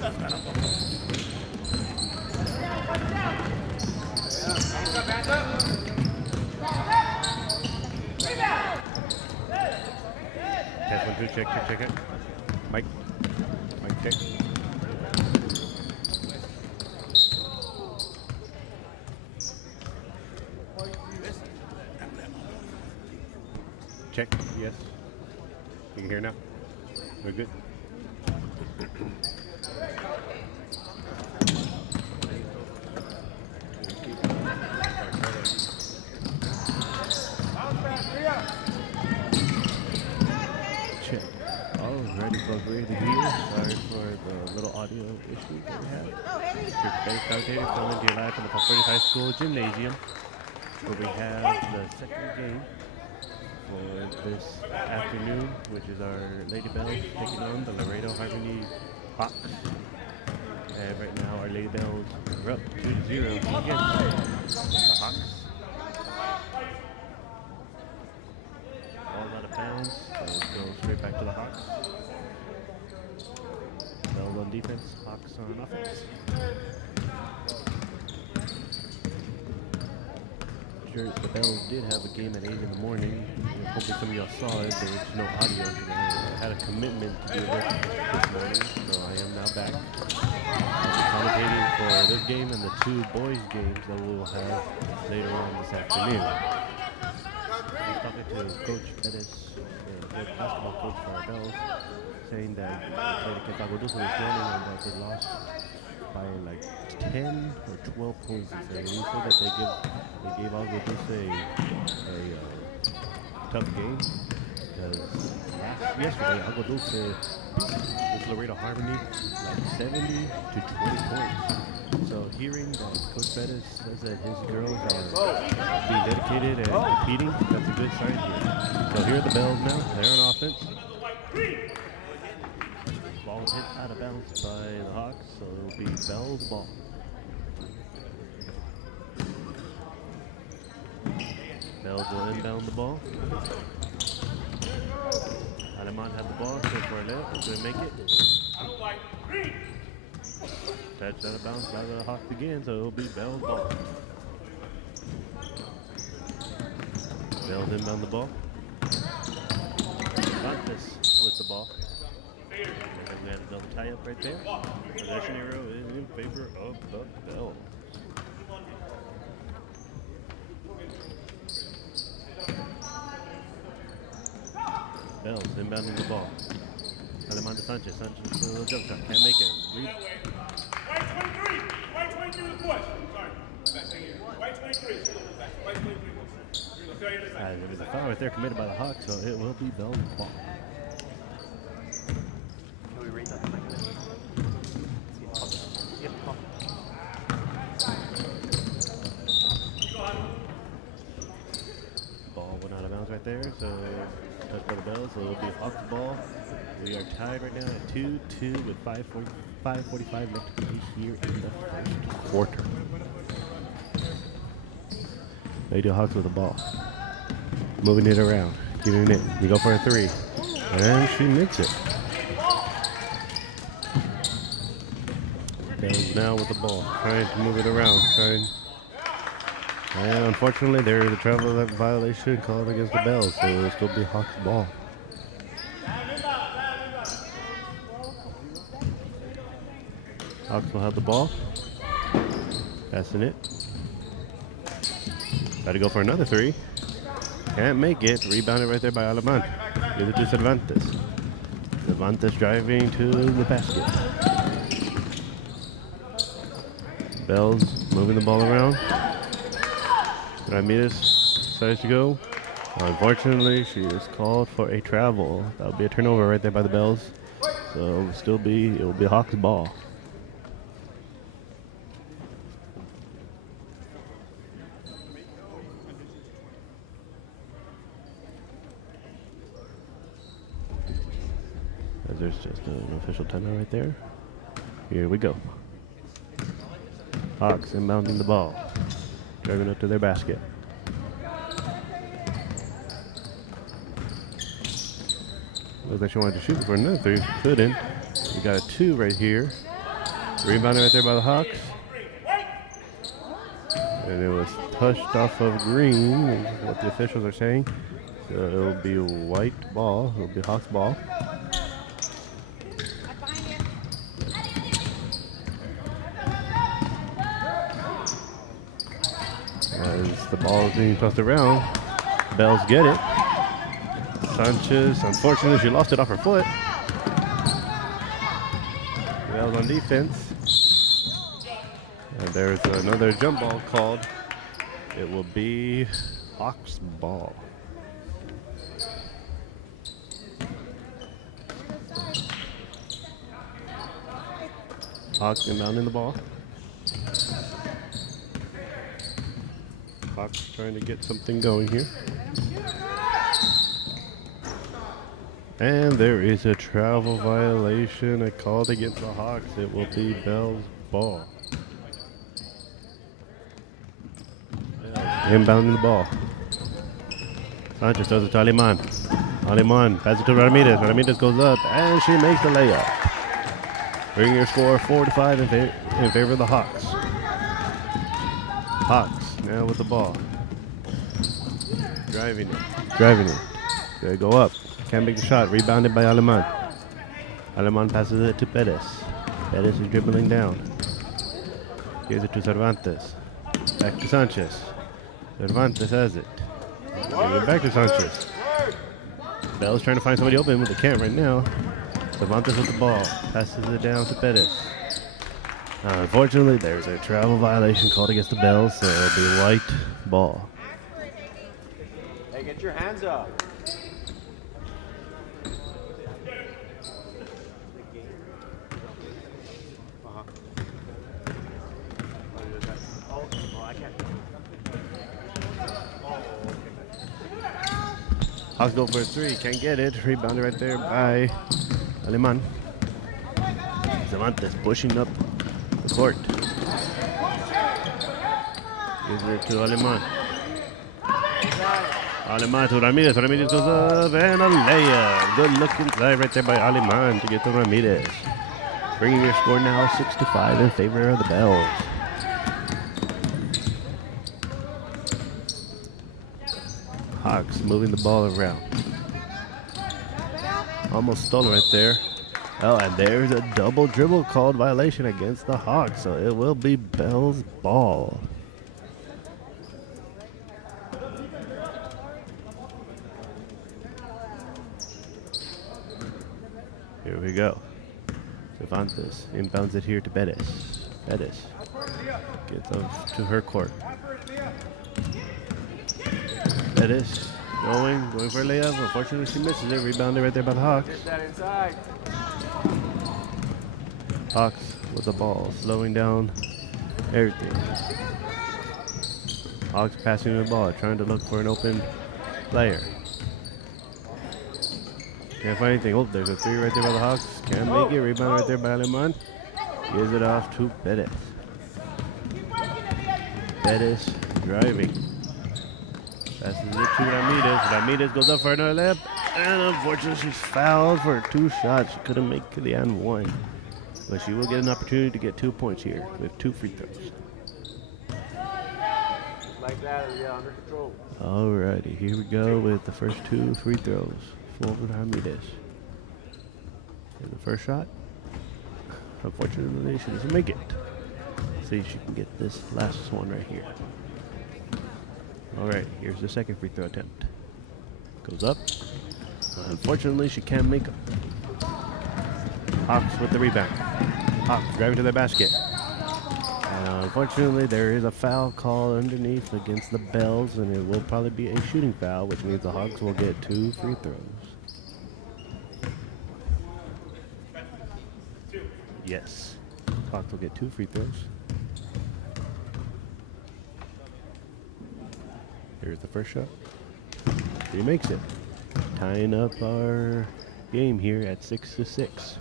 Test 1, 2, check it. Mike, check. Check, yes. You can hear now? We're good. Check. Alrighty, folks, we're here. Sorry for the little audio issue that we have. Your base commentator coming to you live from the Falfurrias High School Gymnasium, where we have the second game for this afternoon, which is our Lady Bells taking on the Laredo Harmony Hawks. And right now our Lady Bells are up 2-0 against the Hawks. All out of bounds, so let's go straight back to the Hawks. Bells on defense, Hawks on offense. The Bells did have a game at 8 in the morning. Hopefully some of y'all saw it. There was no audio because I had a commitment to do work this morning, so I am now back. I'll be commentating for this game and the 2 boys games that we'll have later on this afternoon. I was talking to Coach Pettis, the head basketball coach for our Bells, saying that they played against Agua Dulce this morning and that they lost by like 10 or 12 points. And he said that they gave Agua Dulce a tough game because yesterday Agua Dulce beat this Laredo Harmony like 70 to 20 points. So hearing that Coach Pettis says that his girls are being dedicated and competing, that's a good sign here. So here are the Bells now. They're on offense. Ball hit out of bounds by the Hawks, so it'll be Bells ball. Bells will inbound the ball. Aleman had the ball, so for a layup, he's going to make it. Touched out of bounds by the Hawks again, so it'll be Bells ball. Bells inbound the ball. Montes with the ball. We had a double tie-up right there. Possession arrow is in favor of the Bells. Bells inbounding the ball. Aleman to Sanchez. Sanchez with a little jump shot. Can't make it. Lead. White 23. White 23 with the push. Sorry. White 23. White 23. There was a foul right there committed by the Hawks, so it will be Bells ball. Can we read that? Yep. Ball went out of bounds right there, so touch by the Bells, so it'll be Hawks ball. We are tied right now at 2-2 with 5:45 left to play here in the first quarter. Lady Hawks with the ball. Moving it around, giving it in. We go for a 3. And she makes it. Bells now with the ball, trying to move it around, and unfortunately there is a travel violation called against the Bells, so it'll still be Hawks ball. Hawks will have the ball. Passing it. Got to go for another 3. Can't make it. Rebounded right there by Aleman. Give it to Cervantes. Cervantes driving to the basket. Bells moving the ball around. Ramirez decides to go. Unfortunately, she is called for a travel. That'll be a turnover right there by the Bells. So it will be Hawks ball. There's just an official timeout right there. Here we go. Hawks inbounding the ball. Driving up to their basket. Looks like she wanted to shoot for another 3. Couldn't. We got a 2 right here. Rebounded right there by the Hawks. And it was touched off of green, is what the officials are saying. So it'll be a white ball. It'll be Hawks ball. As the ball is being tossed around, Bells get it. Sanchez, unfortunately, she lost it off her foot. Bells on defense. And there's another jump ball called. It will be Hawks ball. Hawks inbounding the ball. Hawks trying to get something going here. And there is a travel violation, a call against the Hawks. It will be Bell's ball. Inbounding the ball. Sanchez throws it to Aleman. Aleman passes it to Ramirez. Ramirez goes up and she makes the layup. Bringing your score 4-5 in favor of the Hawks. Hawks now with the ball. Driving it. They go up. Can't make the shot. Rebounded by Aleman. Aleman passes it to Perez. Perez is dribbling down. Gives it to Cervantes. Back to Sanchez. Cervantes has it. Giving it back to Sanchez. Bell's trying to find somebody open, but they can't right now. Cervantes with the ball. Passes it down to Perez. Unfortunately, there's a travel violation called against the Bells, so it'll be white ball. Hey, get your hands up. Hawks go for a three, can't get it. Rebounded right there by Aleman. Cervantes pushing up the court. Gives it to Aleman. Aleman to Ramirez. Ramirez goes up and a layup. Good look inside right there by Aleman to get to Ramirez. Bringing your score now 6-5 in favor of the Bells. Hawks moving the ball around. Almost stolen right there. Oh, and there's a double dribble called violation against the Hawks, so it will be Bell's ball. Here we go. Cervantes inbounds it here to Perez. Perez gets up to her court. Perez going for a layup. Unfortunately, she misses it. Rebounded right there by the Hawks. Get that inside. Hawks with the ball, slowing down everything. Hawks passing the ball, trying to look for an open player. Can't find anything. Oh, there's a three right there by the Hawks. Can't make it. Rebound right there by Aleman. Gives it off to Perez. Perez driving. Passes it to Ramirez. Ramirez goes up for another layup. And unfortunately, she's fouled for 2 shots. She couldn't make the and one. But she will get an opportunity to get 2 points here with 2 free throws. Like that, yeah, under control. Alrighty, here we go with the first 2 free throws for Ramirez. And the first shot, unfortunately, she doesn't make it. See if she can get this last one right here. Alright, here's the second free throw attempt. Goes up. Unfortunately, she can't make it. Hawks with the rebound. Hawks driving to the basket. And unfortunately, there is a foul call underneath against the Bells, and it will probably be a shooting foul, which means the Hawks will get 2 free throws. Yes, Hawks will get 2 free throws. Here's the first shot. He makes it, tying up our game here at 6-6.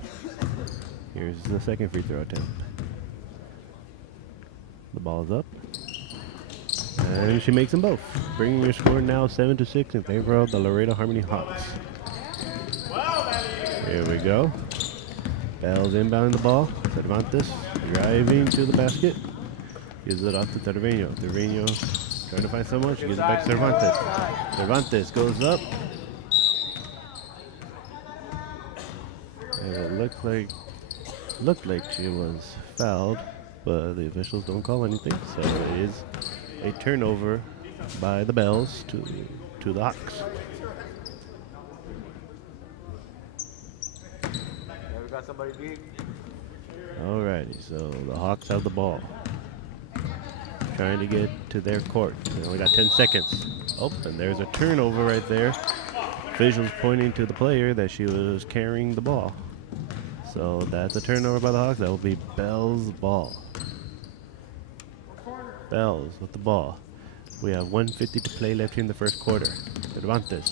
Here's the second free throw attempt. The ball is up, and she makes them both, bringing your score now 7-6 in favor of the Laredo Harmony Hawks. Here we go. Bells inbounding the ball. Cervantes driving to the basket. Gives it off to Cerveño. Cerveño trying to find someone. She gives it back to Cervantes. Cervantes goes up. And it looked like she was fouled, but the officials don't call anything. So it is a turnover by the Bells to the Hawks. Yeah, we got somebody deep. Alrighty, so the Hawks have the ball. Trying to get to their court. They only got 10 seconds. Oh, and there's a turnover right there. Officials pointing to the player that she was carrying the ball. So that's a turnover by the Hawks. That will be Bell's ball. Bells with the ball. We have 1:50 to play left here in the first quarter. Cervantes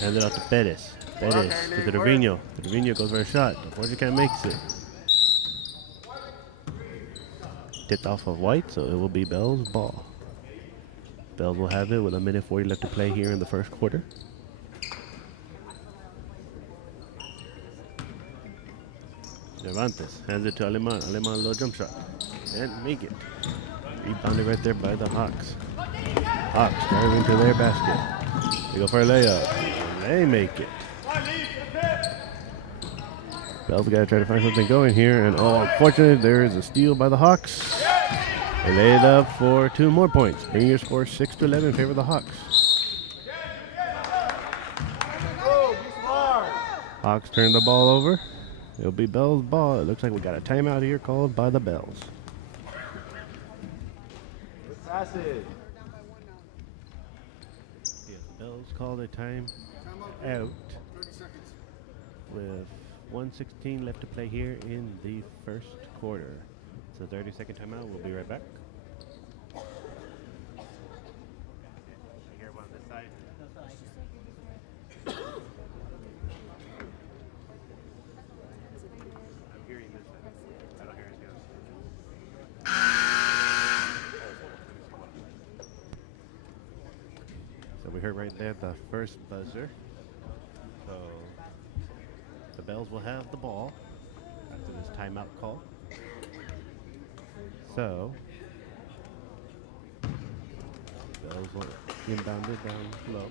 hands it out to Perez. Perez to Cerveño. Cerveño goes for a shot. Unfortunately, can't make it. Tipped off of White, so it will be Bell's ball. Bells will have it with 1:40 left to play here in the first quarter. Cervantes hands it to Aleman. Aleman, a little jump shot. And make it. Rebounded right there by the Hawks. Hawks driving to their basket. They go for a layup. They make it. Bell's got to try to find something going here. And oh, unfortunately, there is a steal by the Hawks. They lay it up for 2 more points. Bring your score 6-11 in favor of the Hawks. Hawks turn the ball over. It'll be Bell's ball. It looks like we got a timeout here called by the Bells. Pass it. Yeah, the Bells called a time out with 1:16 left to play here in the first quarter. So 30-second timeout. We'll be right back. Here on this side. I'm hearing this side. I don't hear anything else. So we heard right there the first buzzer. So the Bells will have the ball after this timeout call. So Bells will inbound it down low.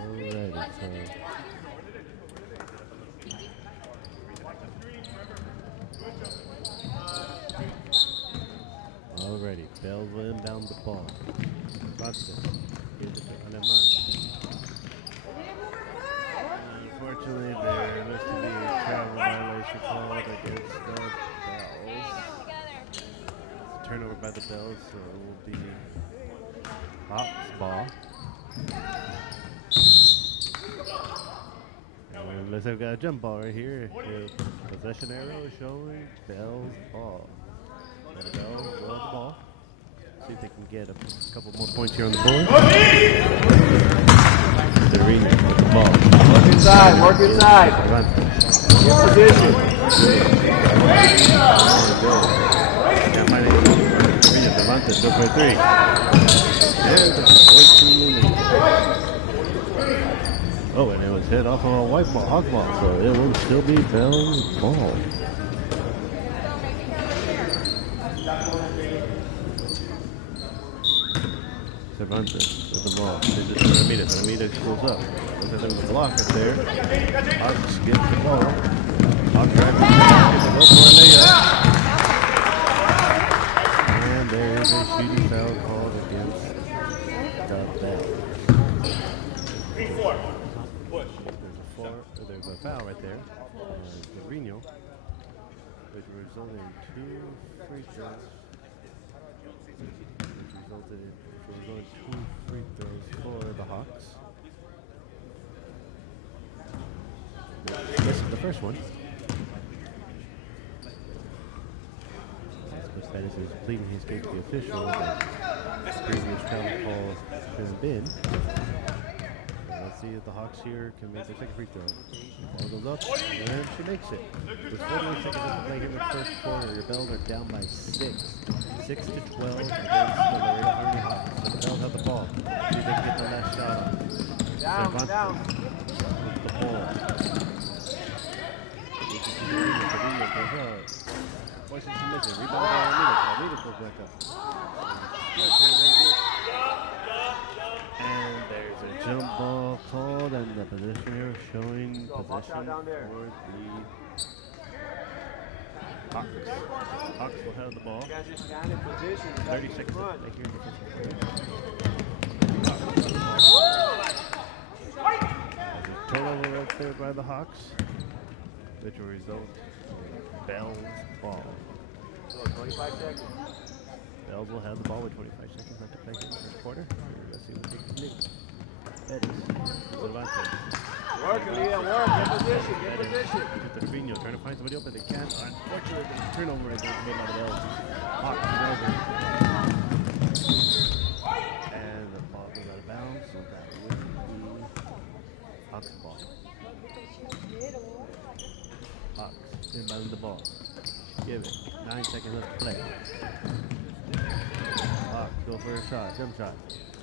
Alrighty, so alrighty, Bells will inbound the ball. Francis gives it to Aleman. Unfortunately, there must be a travel violation called against the Bells. Turnover by the Bells, so it will be Hawks ball. And unless I've got a jump ball right here, possession arrow showing Bells ball. And the Bells will have the ball. See if they can get a couple more points here on the board. Cerveño with the ball. Work inside, work inside. Get position. Can't find any ball. Cervantes goes for 3. And the 14 lead. Oh, and it was hit off of a white ball, Hawk ball, so it will still be Bell's ball. Cervantes with the ball. This is Ramirez. Ramirez pulls up. Looks like there's a block up there. Hawks get the ball. Hawks drive to the basket. They go for a layup. And there is a shooting foul called against the Bells. 3-4. Push. There's a foul right there. Cerveño, which resulted in 2 free throws. Which resulted in 2 free throws for the Hawks. This is the first one. Coach Pettis is pleading his case to the official that previous travel calls has been. Once Let's see if the Hawks here can make the second free throw. Ball goes up, and she makes it. With 48 seconds left to play here in the first quarter, your Bells are down by 6. 6 to 12 against the Laredo Harmony Hawks. So the Bells have the ball. See if they can get the last shot off. Down. With the ball. Forces submission. Rebound by Ramirez. Ramirez goes back up. Still can't make it. And there's a jump ball called, and the position here showing possession down there. for the Hawks. Hawks will have the ball. You guys just stand in position. 30 seconds left. Right here in the first quarter. Turnover right there by the Hawks, which will result Bells ball. 25 seconds. Bells will have the ball with 25 seconds left to play here in the first quarter. Let's see what they can do. Bettis. Cervantes. Work, Leah, work. Get position, get position. To Trevino, trying to find somebody open. They can't. Unfortunately, there's a turnover right there made by the Bells. Hawks over. And the ball goes out of bounds, so that will be Hawks ball. Hawks inbounding the ball. Give it. 9 seconds left to play. Hawks go for a shot. Jump shot.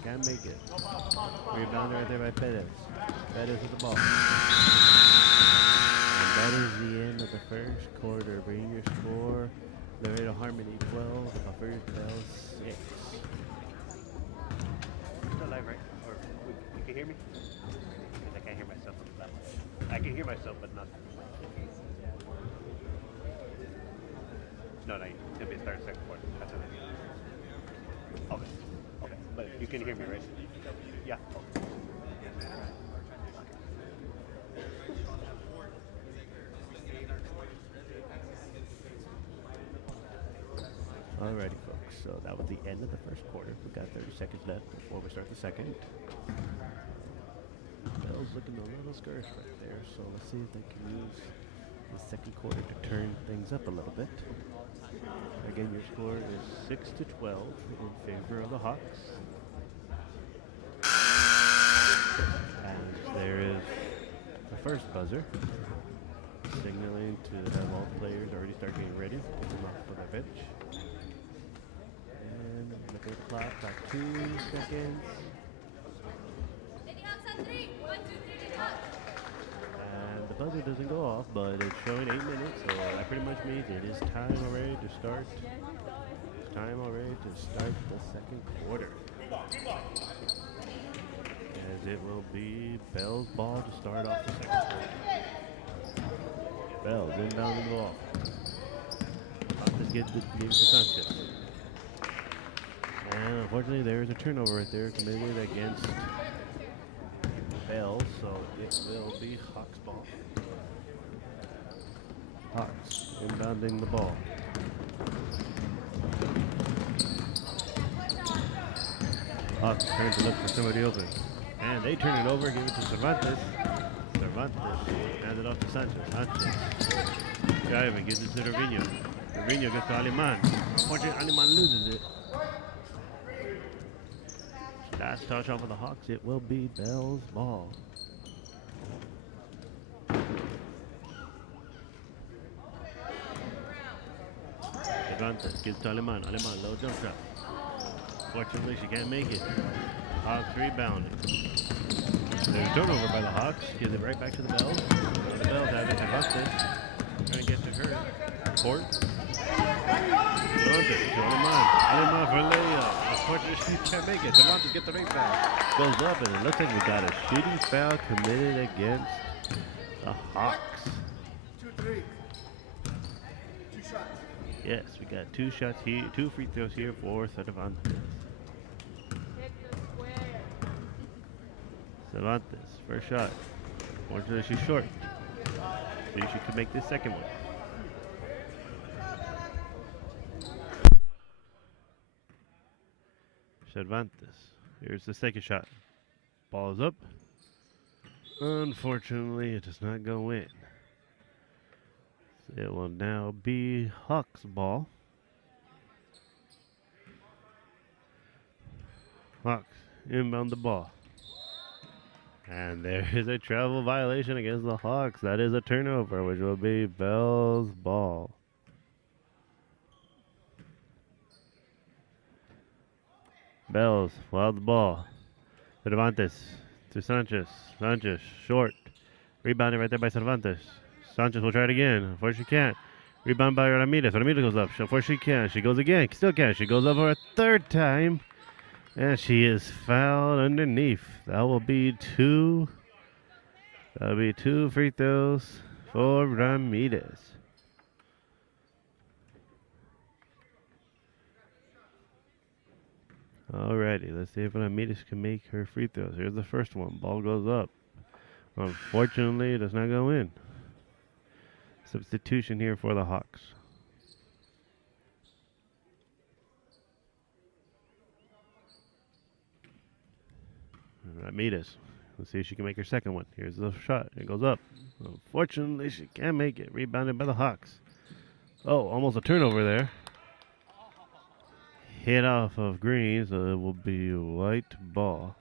Can't make it. Rebound right there by Perez. Perez with the ball. And that is the end of the first quarter. Bring your score. Laredo Harmony 12. Falfurrias Bells 6. Still live, right? Or you can hear me? Because I can't hear myself on the left. I can hear myself, but not. No, it's going to be the start of the second quarter. That's what it is. Okay. Okay. But you can hear me, right? Yeah. Okay. Alrighty, folks. So that was the end of the first quarter. We've got 30 seconds left before we start the second. Bell's looking a little scarce right there, so let's see if they can use the second quarter to turn things up a little bit. Again, your score is 6 to 12 in favor of the Hawks. And there is the first buzzer, signaling to have all players already start getting ready to come off for their bench. And look at the clock, got 2 seconds. And the buzzer doesn't go off, but it's showing 8 minutes, so that pretty much means it is time already to start. It's time already to start the second quarter. As it will be Bell's ball to start off the second quarter. Bell's inbound the ball. Let's get to Sanchez. And unfortunately, there is a turnover right there committed against Bell, so it will be Hawks ball. Hawks inbounding the ball. Hawks turn to look for somebody open. And they turn it over, give it to Cervantes. Cervantes hands it off to Sanchez. Sanchez. Driving, gives it to Trevino. Trevino gets to Aliman. Unfortunately, Aliman loses it. Last touch off of the Hawks, it will be Bell's ball. Cervantes gives to Aliman. Aliman, low jump shot. Fortunately, she can't make it. Hawks rebounding. There's a turnover by the Hawks. Gives it right back to the Bells. The Bells have it. Cervantes trying to get to her court. Cervantes to Aliman. Aliman for layup. Unfortunately, she can't make it. Cervantes get the right back. Goes up, and it looks like we got a shooting foul committed against the Hawks. 2-3. 2 shots. Yes, we got 2 shots here, 2 free throws here for Cervantes. Cervantes, first shot. Unfortunately, she's short. See if she can make this second one. Cervantes. Here's the second shot. Ball is up. Unfortunately, it does not go in. So it will now be Hawks ball. Hawks inbound the ball. And there is a travel violation against the Hawks. That is a turnover, which will be Bell's ball. Bells, wild the ball. Cervantes to Sanchez. Sanchez, short. Rebounded right there by Cervantes. Sanchez will try it again. Unfortunately, she can't. Rebound by Ramirez. Ramirez goes up. Unfortunately, she can. She goes again. Still can. She goes up for a third time. And she is fouled underneath. That will be two. That'll be 2 free throws for Ramirez. Alrighty, let's see if Ramirez can make her free throws. Here's the first one. Ball goes up. Unfortunately, it does not go in. Substitution here for the Hawks. Ramirez. Let's see if she can make her second one. Here's the shot. It goes up. Unfortunately, she can't make it. Rebounded by the Hawks. Oh, almost a turnover there. Hit off of Green, so it will be a white ball.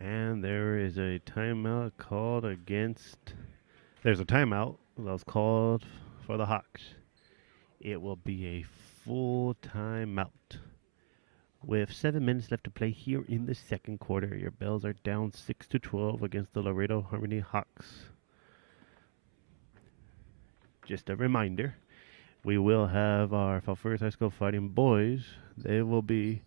And there is a timeout called against. There's a timeout that was called for the Hawks. It will be a full timeout. With 7 minutes left to play here in the second quarter, your Bells are down 6-12 against the Laredo Harmony Hawks. Just a reminder, we will have our Falfurrias High School Fighting Boys. They will be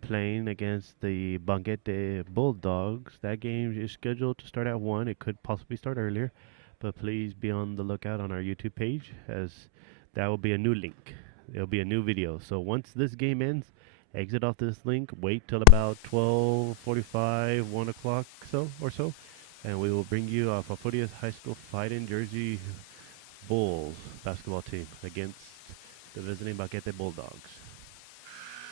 playing against the Banquete Bulldogs. That game is scheduled to start at 1. It could possibly start earlier, but please be on the lookout on our YouTube page, as that will be a new link. It'll be a new video. So once this game ends, exit off this link, wait till about 12:45, 1 o'clock or so, and we will bring you our Falfurrias High School Fighting Jersey Bulls basketball team against the visiting Banquete Bulldogs.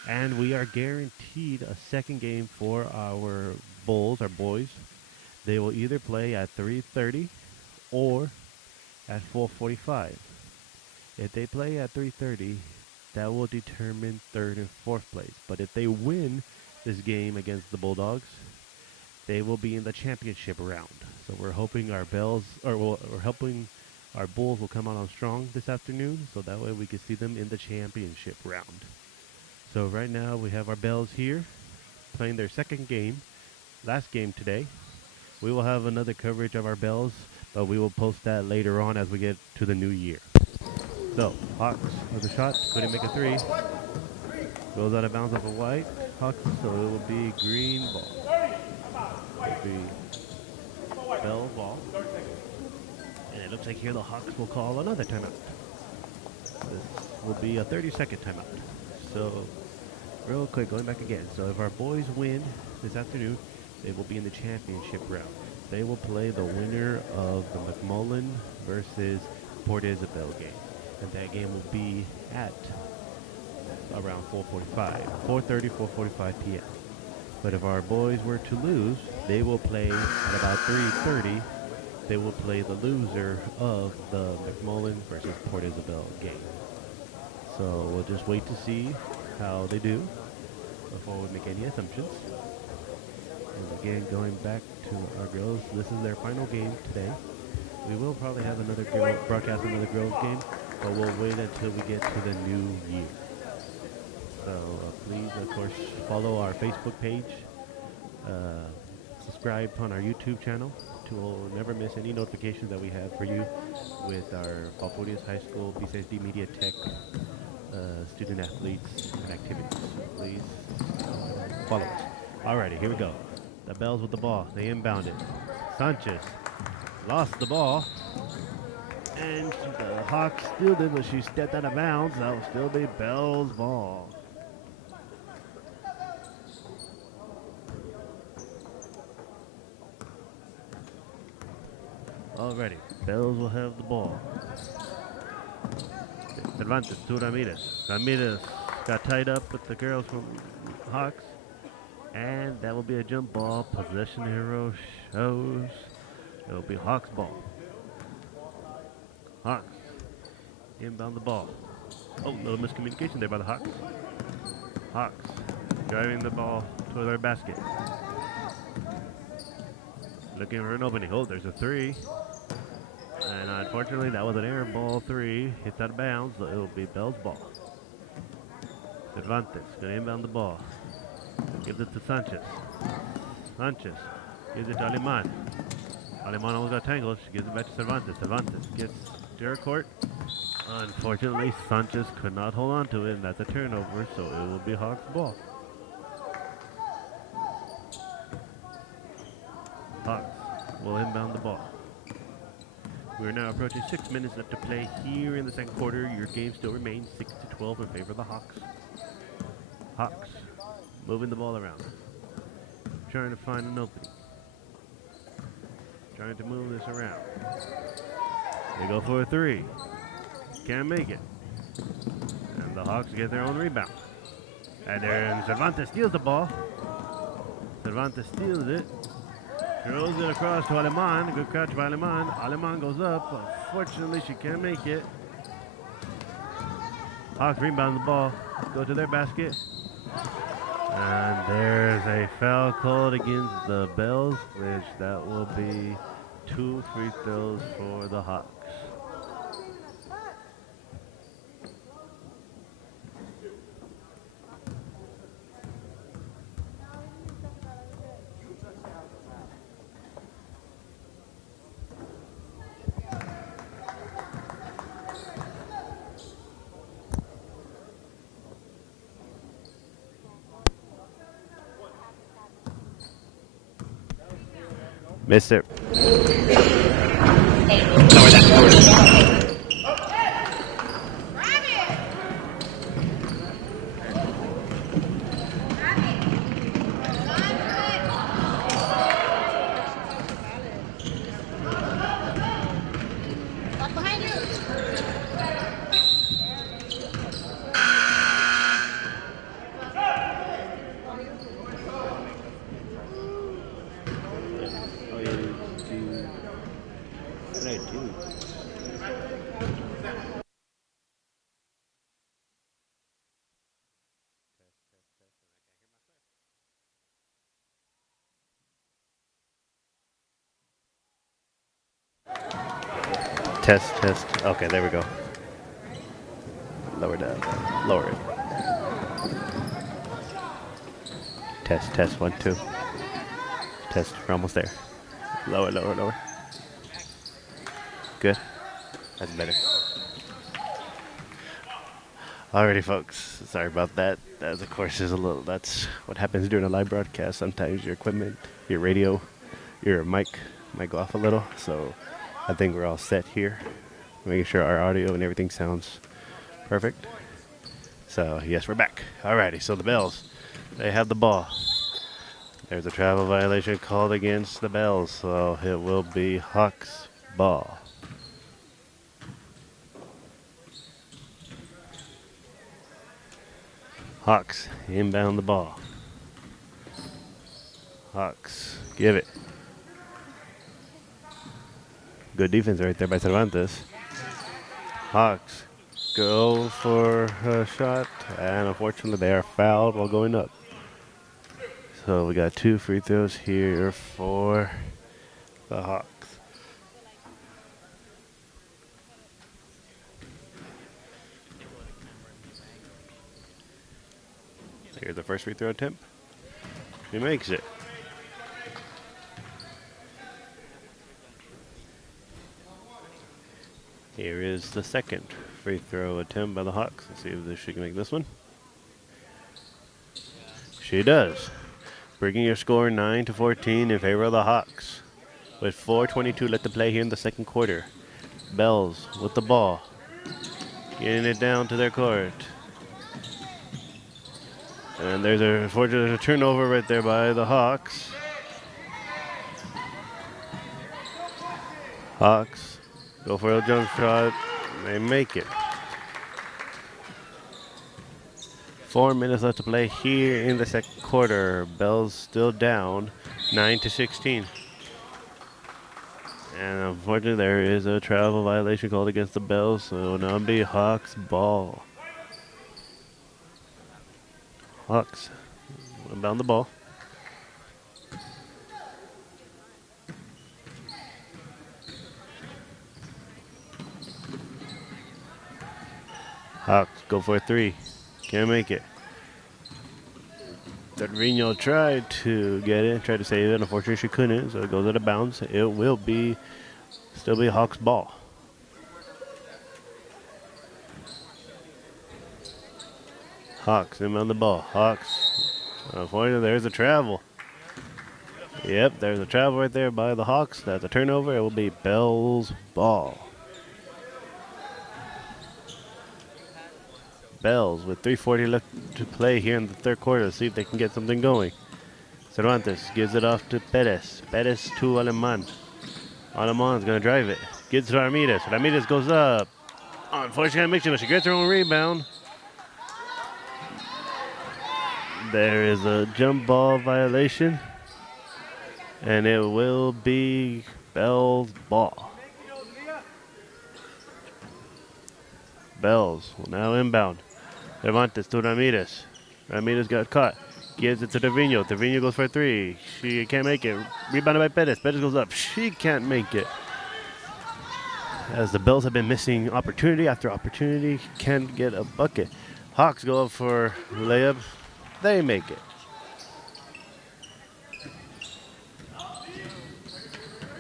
And we are guaranteed a second game for our Bulls, our boys. They will either play at 3:30 or at 4:45. If they play at 3:30, that will determine third and fourth place. But if they win this game against the Bulldogs, they will be in the championship round. So we're hoping our we're hoping our Bulls will come out on strong this afternoon, so that way we can see them in the championship round. So right now we have our Bells here playing their second game, last game today. We will have another coverage of our Bells, but we will post that later on as we get to the new year. So, Hawks with a shot, couldn't make a three. Goes out of bounds off of white. Hawks, so it will be green ball. It will be Bell ball. And it looks like here the Hawks will call another timeout. This will be a 30-second timeout. So, real quick, going back again. So if our boys win this afternoon, they will be in the championship round. They will play the winner of the McMullen versus Port Isabel game. And that game will be at around 4:45 p.m. But if our boys were to lose, they will play at about 3:30. They will play the loser of the McMullen versus Port Isabel game. So we'll just wait to see how they do before we make any assumptions. And again, going back to our girls, this is their final game today. We will probably have another broadcast another girls game, but we'll wait until we get to the new year. So please, of course, follow our Facebook page, subscribe on our YouTube channel to never miss any notifications that we have for you with our Falfurrias High School BCSD Media Tech student athletes and activities. Please follow us. Alrighty, here we go. The Bells with the ball. They inbound it. Sanchez lost the ball. And the Hawks still did, but she stepped out of bounds. That will still be Bell's ball. Alrighty, Bells will have the ball. Cervantes to Ramirez. Ramirez got tied up with the girls from Hawks. And that will be a jump ball. Possession arrow shows it will be Hawks ball. Hawks inbound the ball. Oh, no miscommunication there by the Hawks. Hawks driving the ball to their basket. Looking for an opening. Oh, there's a three. And unfortunately, that was an air ball three. Hits out of bounds, so it'll be Bell's ball. Cervantes gonna inbound the ball. Gives it to Sanchez. Sanchez gives it to Aleman. Aleman almost got tangled. She gives it back to Cervantes. Cervantes gets to her court. Unfortunately, Sanchez could not hold on to it, and that's a turnover, so it will be Hawks ball. Hawks will inbound the ball. We are now approaching 6 minutes left to play here in the second quarter. Your game still remains 6-12 in favor of the Hawks. Hawks moving the ball around. Trying to find an opening. Trying to move this around. They go for a three. Can't make it. And the Hawks get their own rebound. And then Cervantes steals the ball. Cervantes steals it. Throws it across to Aleman. Good catch by Aleman. Aleman goes up. Unfortunately, she can't make it. Hawks rebound the ball. Go to their basket. And there's a foul called against the Bells, which that will be 2 free throws for the Hawks. Missed it. Test, test. Okay, there we go. Lower down. Lower it. Test, test. 1, 2. Test. We're almost there. Lower, lower, lower. Good. That's better. Alrighty, folks. Sorry about that. That, of course, is a little. That's what happens during a live broadcast. Sometimes your equipment, your radio, your mic might go off a little. So I think we're all set here. Making sure our audio and everything sounds perfect. So, yes, we're back. Alrighty, so the Bells, they have the ball. There's a travel violation called against the Bells, so it will be Hawks ball. Hawks inbound the ball. Hawks give it. Good defense right there by Cervantes. Hawks go for a shot, and unfortunately they are fouled while going up. So we got 2 free throws here for the Hawks. Here's the first free throw attempt. He makes it. Here is the second free throw attempt by the Hawks. Let's see if she can make this one. She does. Bringing your score 9-14 in favor of the Hawks. With 4:22 left to play here in the second quarter. Bells with the ball. Getting it down to their court. And there's a turnover right there by the Hawks. Hawks go for a jump shot. They make it. 4 minutes left to play here in the second quarter. Bells still down 9-16. And unfortunately, there is a travel violation called against the Bells, so now it'll be Hawks ball. Hawks inbound the ball. Hawks go for a three. Can't make it. Trevino tried to get it, tried to save it. Unfortunately, she couldn't, so it goes out of bounds. It will still be Hawks' ball. Hawks inbound the ball. Hawks. Unfortunately, there's a travel. Yep, there's a travel right there by the Hawks. That's a turnover. It will be Bell's ball. Bells with 3:40 left to play here in the third quarter. Let's see if they can get something going. Cervantes gives it off to Perez. Perez to Aleman. Aleman's going to drive it. Gives it to Ramirez. Ramirez goes up. Unfortunately, makes it, but she gets her own rebound. There is a jump ball violation. And it will be Bell's ball. Bells will now inbound. Cervantes to Ramirez. Ramirez got caught. Gives it to Trevino. Trevino goes for a three. She can't make it. Rebounded by Perez. Perez goes up. She can't make it. As the Bells have been missing opportunity after opportunity, can't get a bucket. Hawks go up for layup. They make it.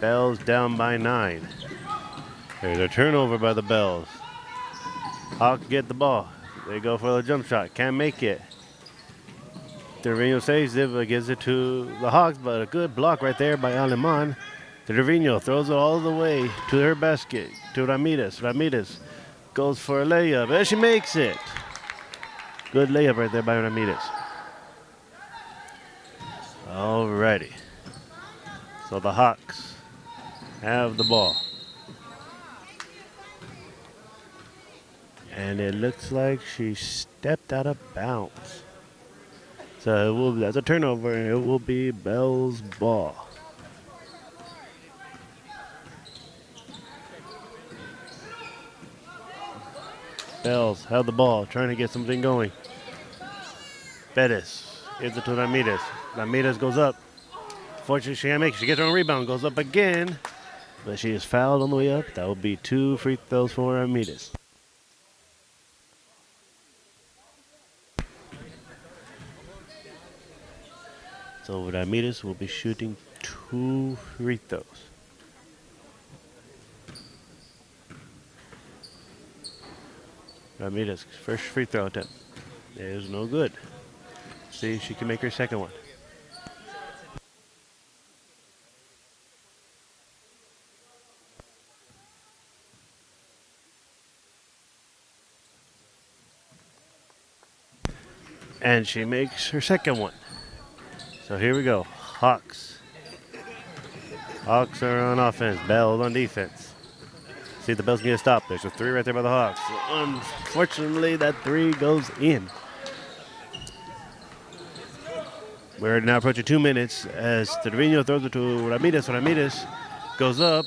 Bells down by 9. There's a turnover by the Bells. Hawks get the ball. They go for the jump shot. Can't make it. Trevino saves it, but gives it to the Hawks, but a good block right there by Aleman. Trevino throws it all the way to her basket, to Ramirez. Ramirez goes for a layup, and she makes it. Good layup right there by Ramirez. Alrighty. So the Hawks have the ball. And it looks like she stepped out of bounds. So that's a turnover, and it will be Bell's ball. Bells have the ball, trying to get something going. Perez gives it to Ramirez. Ramirez goes up. Fortunately, she can't make it. She gets her own rebound, goes up again. But she is fouled on the way up. That will be 2 free throws for Ramirez. So Ramirez will be shooting 2 free throws. Ramirez, first free throw attempt. It is no good. See if she can make her second one. And she makes her second one. So here we go. Hawks. Hawks are on offense. Bells on defense. See if the Bells can get a stop. There's a 3 right there by the Hawks. Unfortunately, that 3 goes in. We're now approaching 2 minutes as Trevino throws it to Ramirez. Ramirez goes up,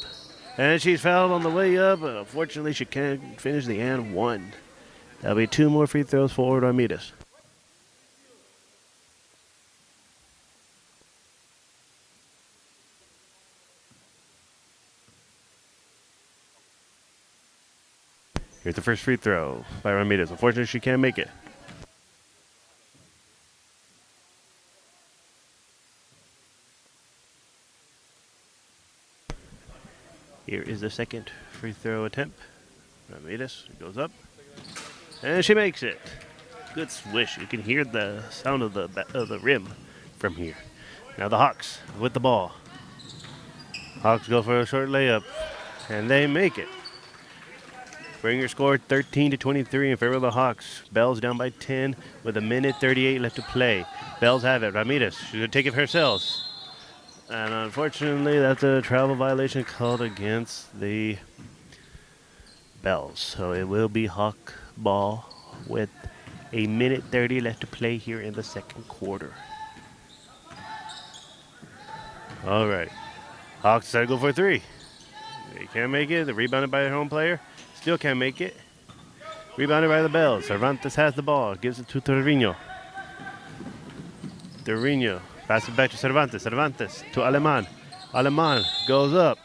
and she's fouled on the way up. Unfortunately, she can't finish the and 1. That'll be 2 more free throws for Ramirez. Here's the first free throw by Ramirez. Unfortunately, she can't make it. Here is the second free throw attempt. Ramirez goes up, and she makes it. Good swish. You can hear the sound of the rim from here. Now the Hawks with the ball. Hawks go for a short layup, and they make it. Bring your score 13-23 in favor of the Hawks. Bells down by 10 with 1:38 left to play. Bells have it. Ramirez, she's going to take it herself. And unfortunately, that's a travel violation called against the Bells. So it will be Hawk ball with 1:30 left to play here in the second quarter. All right. Hawks decide to go for a 3. They can't make it. They're rebounded by their home player. Still can't make it. Rebounded by the Bells. Cervantes has the ball. Gives it to Trevino. Dorino. Pass it back to Cervantes. Cervantes to Aleman. Aleman goes up.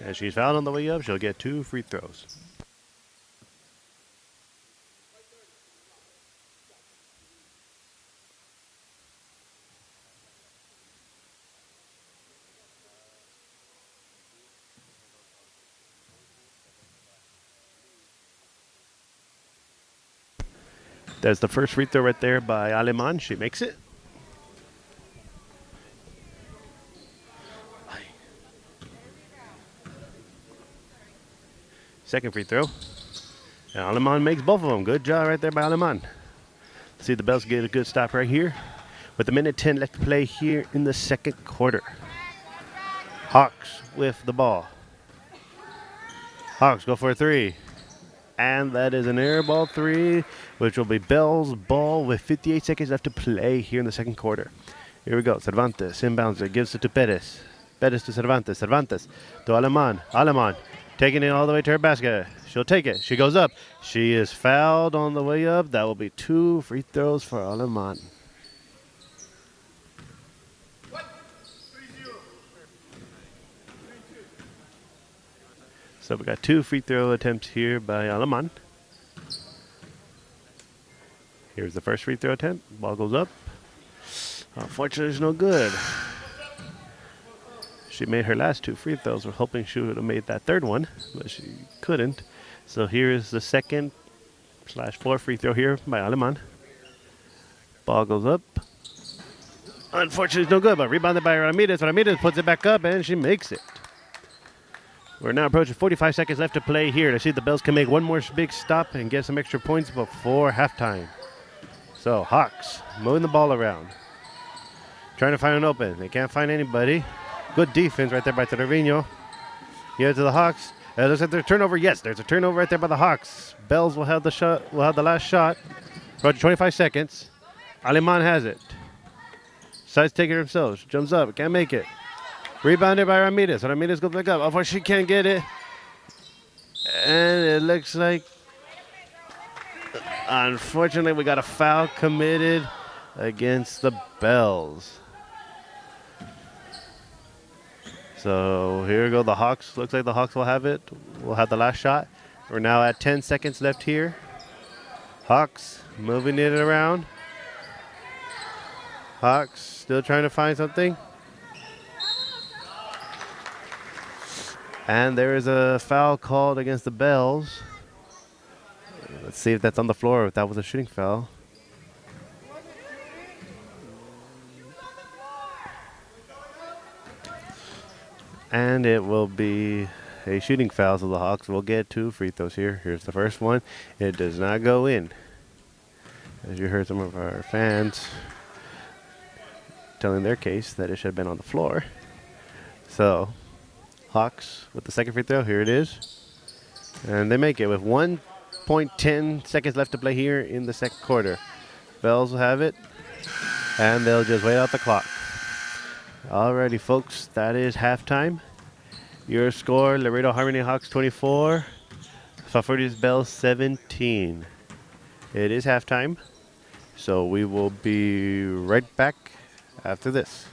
And she's fouled on the way up. She'll get 2 free throws. There's the first free throw right there by Aleman. She makes it. Second free throw. And Aleman makes both of them. Good job right there by Aleman. See the Bells get a good stop right here. With a minute 10 left to play here in the second quarter. Hawks with the ball. Hawks go for a 3. And that is an air ball 3, which will be Bell's ball with 58 seconds left to play here in the second quarter. Here we go. Cervantes inbounds it, gives it to Perez. Perez to Cervantes. Cervantes to Aleman. Aleman taking it all the way to her basket. She'll take it. She goes up. She is fouled on the way up. That will be 2 free throws for Aleman. So we got 2 free throw attempts here by Aleman. Here's the first free throw attempt. Ball goes up. Unfortunately, it's no good. She made her last 2 free throws. We're hoping she would have made that third one, but she couldn't. So here is the second / 4th free throw here by Aleman. Ball goes up. Unfortunately, it's no good, but rebounded by Ramirez. Ramirez puts it back up, and she makes it. We're now approaching 45 seconds left to play here to see if the Bells can make one more big stop and get some extra points before halftime. So, Hawks moving the ball around. Trying to find an open. They can't find anybody. Good defense right there by Trevino. Here to the Hawks. It looks like there's a turnover. Yes, there's a turnover right there by the Hawks. Bells will have the shot. Will have the last shot. Approaching 25 seconds. Aleman has it. Decides to take it himself. She jumps up. Can't make it. Rebounded by Ramirez. Ramirez goes back up. Unfortunately, she can't get it. And it looks like, unfortunately, we got a foul committed against the Bells. So here go the Hawks. Looks like the Hawks will have it. We'll have the last shot. We're now at 10 seconds left here. Hawks moving it around. Hawks still trying to find something. And there is a foul called against the Bells. Let's see if that's on the floor, or if that was a shooting foul. And it will be a shooting foul, so the Hawks will get 2 free throws here. Here's the first one. It does not go in. As you heard some of our fans telling their case that it should have been on the floor. So, Hawks with the second free throw. Here it is. And they make it with 1.10 seconds left to play here in the second quarter. Bells will have it. And they'll just wait out the clock. Alrighty, folks. That is halftime. Your score, Laredo Harmony Hawks 24. Falfurrias Bells 17. It is halftime. So we will be right back after this.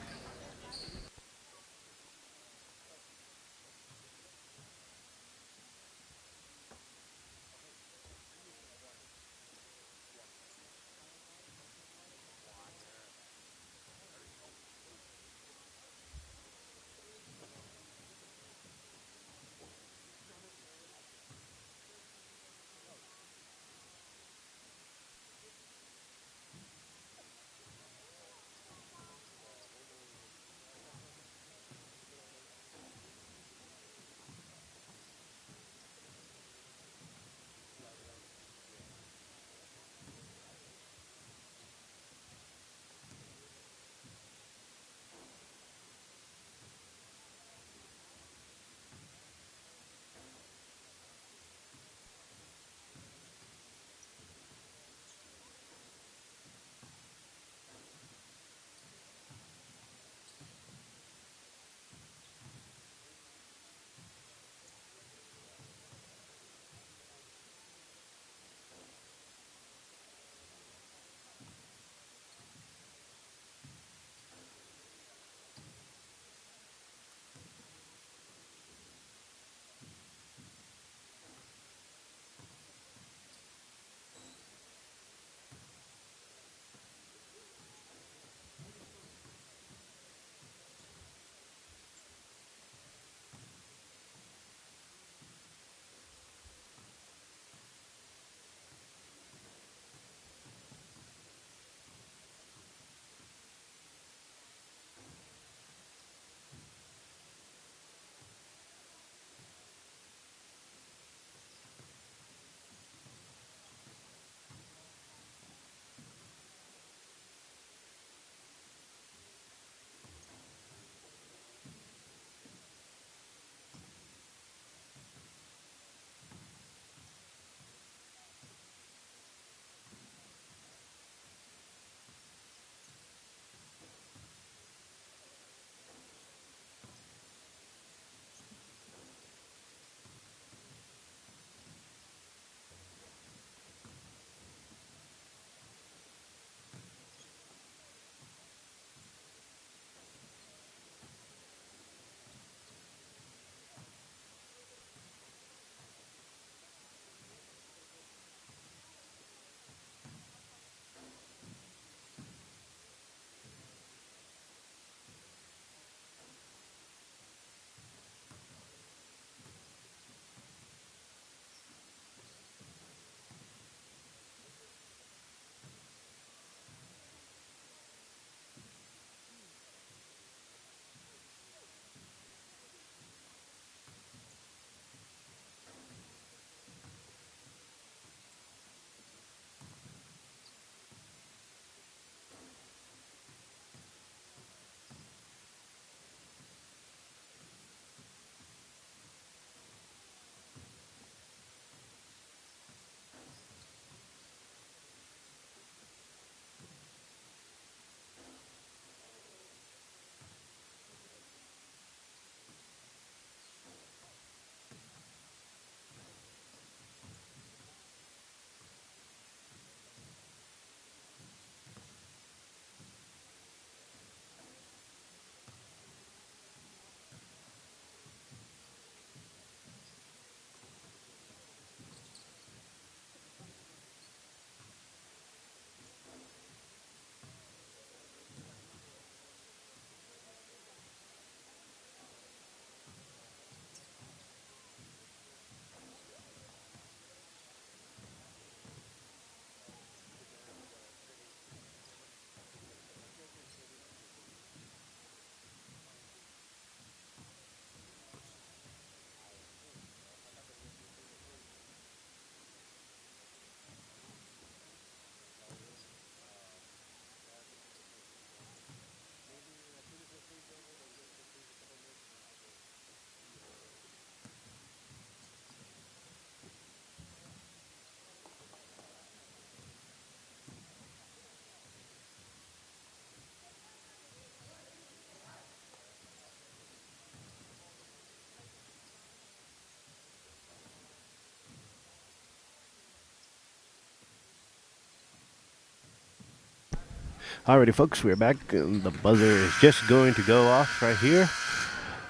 Alrighty, folks, we're back. And the buzzer is just going to go off right here.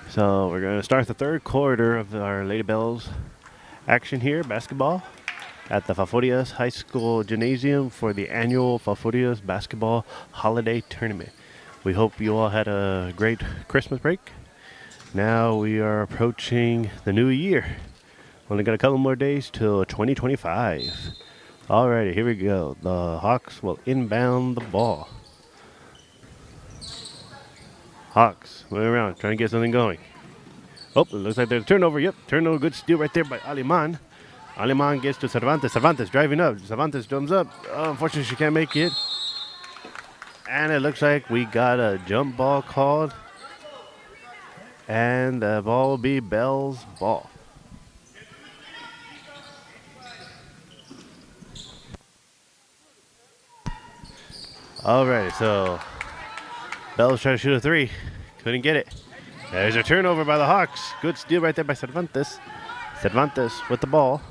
So we're going to start the third quarter of our Lady Bells action here, basketball, at the Falfurrias High School Gymnasium for the annual Falfurrias Basketball Holiday Tournament. We hope you all had a great Christmas break. Now we are approaching the new year. Only got a couple more days till 2025. Alrighty, here we go. The Hawks will inbound the ball. Hawks, moving around, trying to get something going. Oh, it looks like there's a turnover. Yep, turnover. Good steal right there by Aleman. Aleman gets to Cervantes. Cervantes driving up. Cervantes jumps up. Oh, unfortunately, she can't make it. And it looks like we got a jump ball called. And the ball will be Bell's ball. Alright, so Bell's trying to shoot a three. Couldn't get it. There's a turnover by the Hawks. Good steal right there by Cervantes. Cervantes with the ball.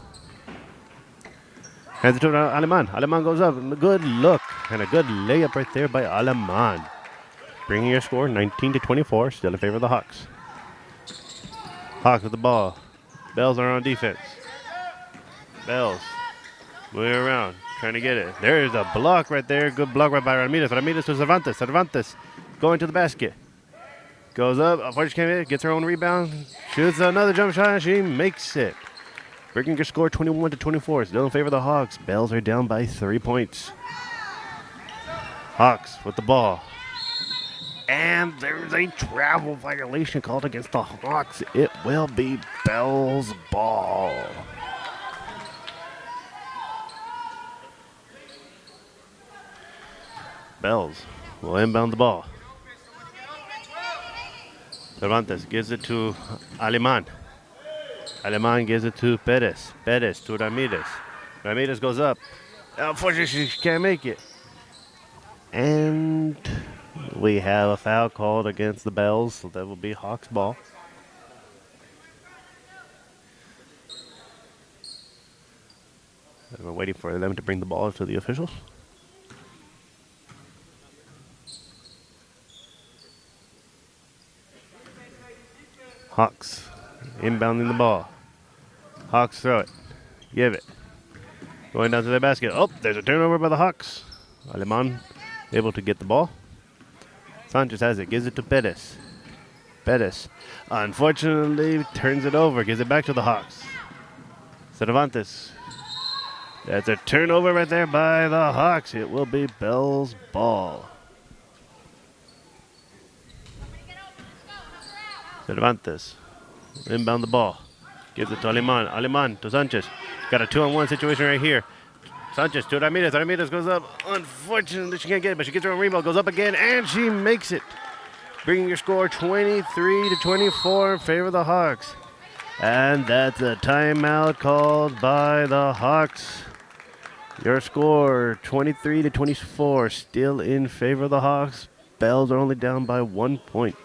Hands it to Aleman. Aleman goes up. Good look. And a good layup right there by Aleman. Bringing your score 19-24. Still in favor of the Hawks. Hawks with the ball. Bells are on defense. Bells moving around. Trying to get it. There's a block right there. Good block right by Ramirez. Ramirez to Cervantes. Cervantes going to the basket. Goes up. Unfortunately, can't hit it. Gets her own rebound. Shoots another jump shot. And she makes it. Bringing your score 21-24. Still in favor of the Hawks. Bells are down by 3 points. Hawks with the ball. And there's a travel violation called against the Hawks. It will be Bell's ball. Bells will inbound the ball. Cervantes gives it to Aleman. Aleman gives it to Perez. Perez to Ramirez. Ramirez goes up. Unfortunately, she can't make it. And we have a foul called against the Bells, so that will be Hawks ball. And we're waiting for them to bring the ball to the officials. Hawks inbounding the ball. Hawks throw it. Give it. Going down to the basket. Oh, there's a turnover by the Hawks. Aleman able to get the ball. Sanchez has it. Gives it to Perez. Perez, unfortunately, turns it over. Gives it back to the Hawks. Cervantes. That's a turnover right there by the Hawks. It will be Bell's ball. Cervantes. Inbound the ball. Gives it to Aleman. Aleman to Sanchez. Got a 2-on-1 situation right here. Sanchez to Ramirez. Ramirez goes up. Unfortunately, she can't get it, but she gets her own rebound. Goes up again, and she makes it. Bringing your score 23-24 in favor of the Hawks. And that's a timeout called by the Hawks. Your score 23-24. Still in favor of the Hawks. Bells are only down by 1 point.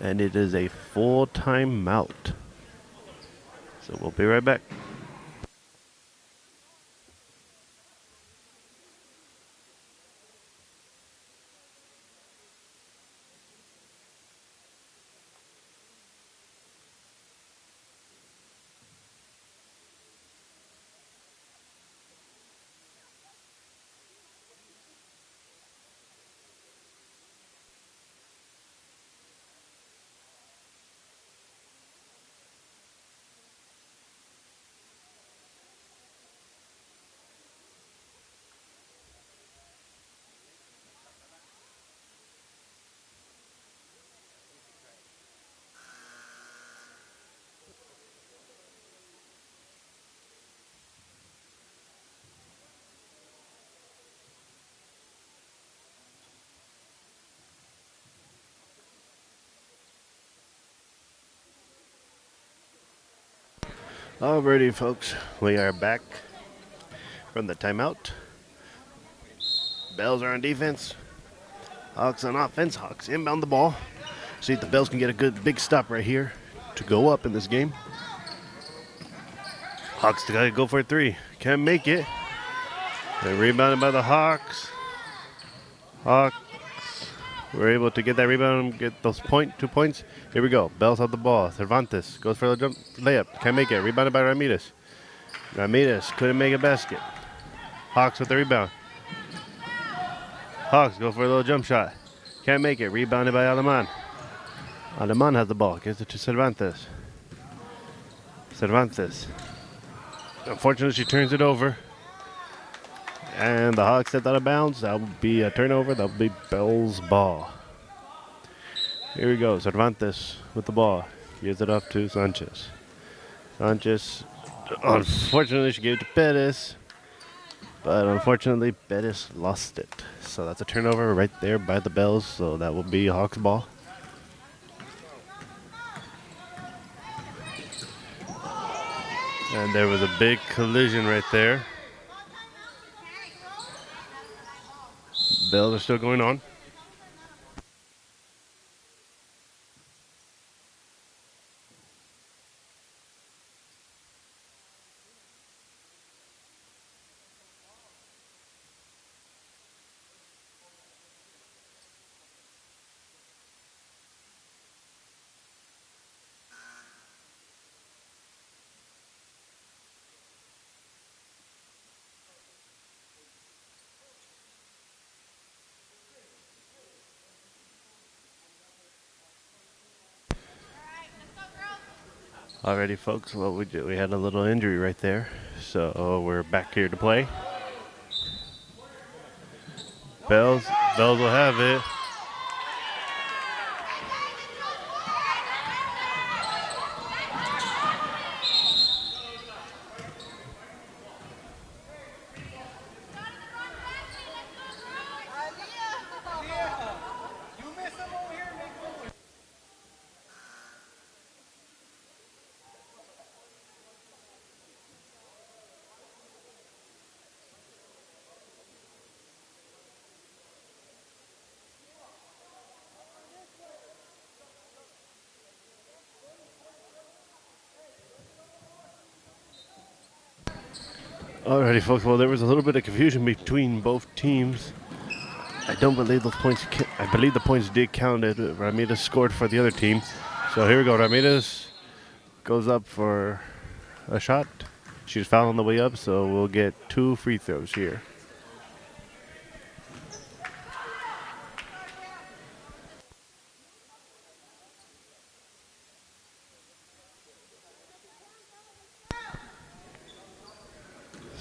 And it is a full timeout. So we'll be right back. Alrighty, folks, we are back from the timeout. Bells are on defense. Hawks on offense. Hawks inbound the ball. See if the Bells can get a good big stop right here to go up in this game. Hawks gotta go for a three. Can't make it. They're rebounded by the Hawks. Hawks were able to get that rebound and get those 2 points. Here we go. Bells have the ball. Cervantes goes for the jump layup. Can't make it. Rebounded by Ramirez. Ramirez couldn't make a basket. Hawks with the rebound. Hawks go for a little jump shot. Can't make it. Rebounded by Aleman. Aleman has the ball. Gives it to Cervantes. Cervantes. Unfortunately, she turns it over. And the Hawks stepped out of bounds. That will be a turnover. That will be Bell's ball. Here we go. Cervantes with the ball. Gives it up to Sanchez. Sanchez, unfortunately, she gave it to Perez. But unfortunately, Perez lost it. So that's a turnover right there by the Bells. So that will be Hawks ball. And there was a big collision right there. Bells are still going on. Alrighty, folks, what we did, we had a little injury right there, so we're back here to play. Bells will have it. Alrighty, folks. Well, there was a little bit of confusion between both teams. I don't believe those points. I believe the points did count. Ramirez scored for the other team. So here we go. Ramirez goes up for a shot. She's fouled on the way up, so we'll get 2 free throws here.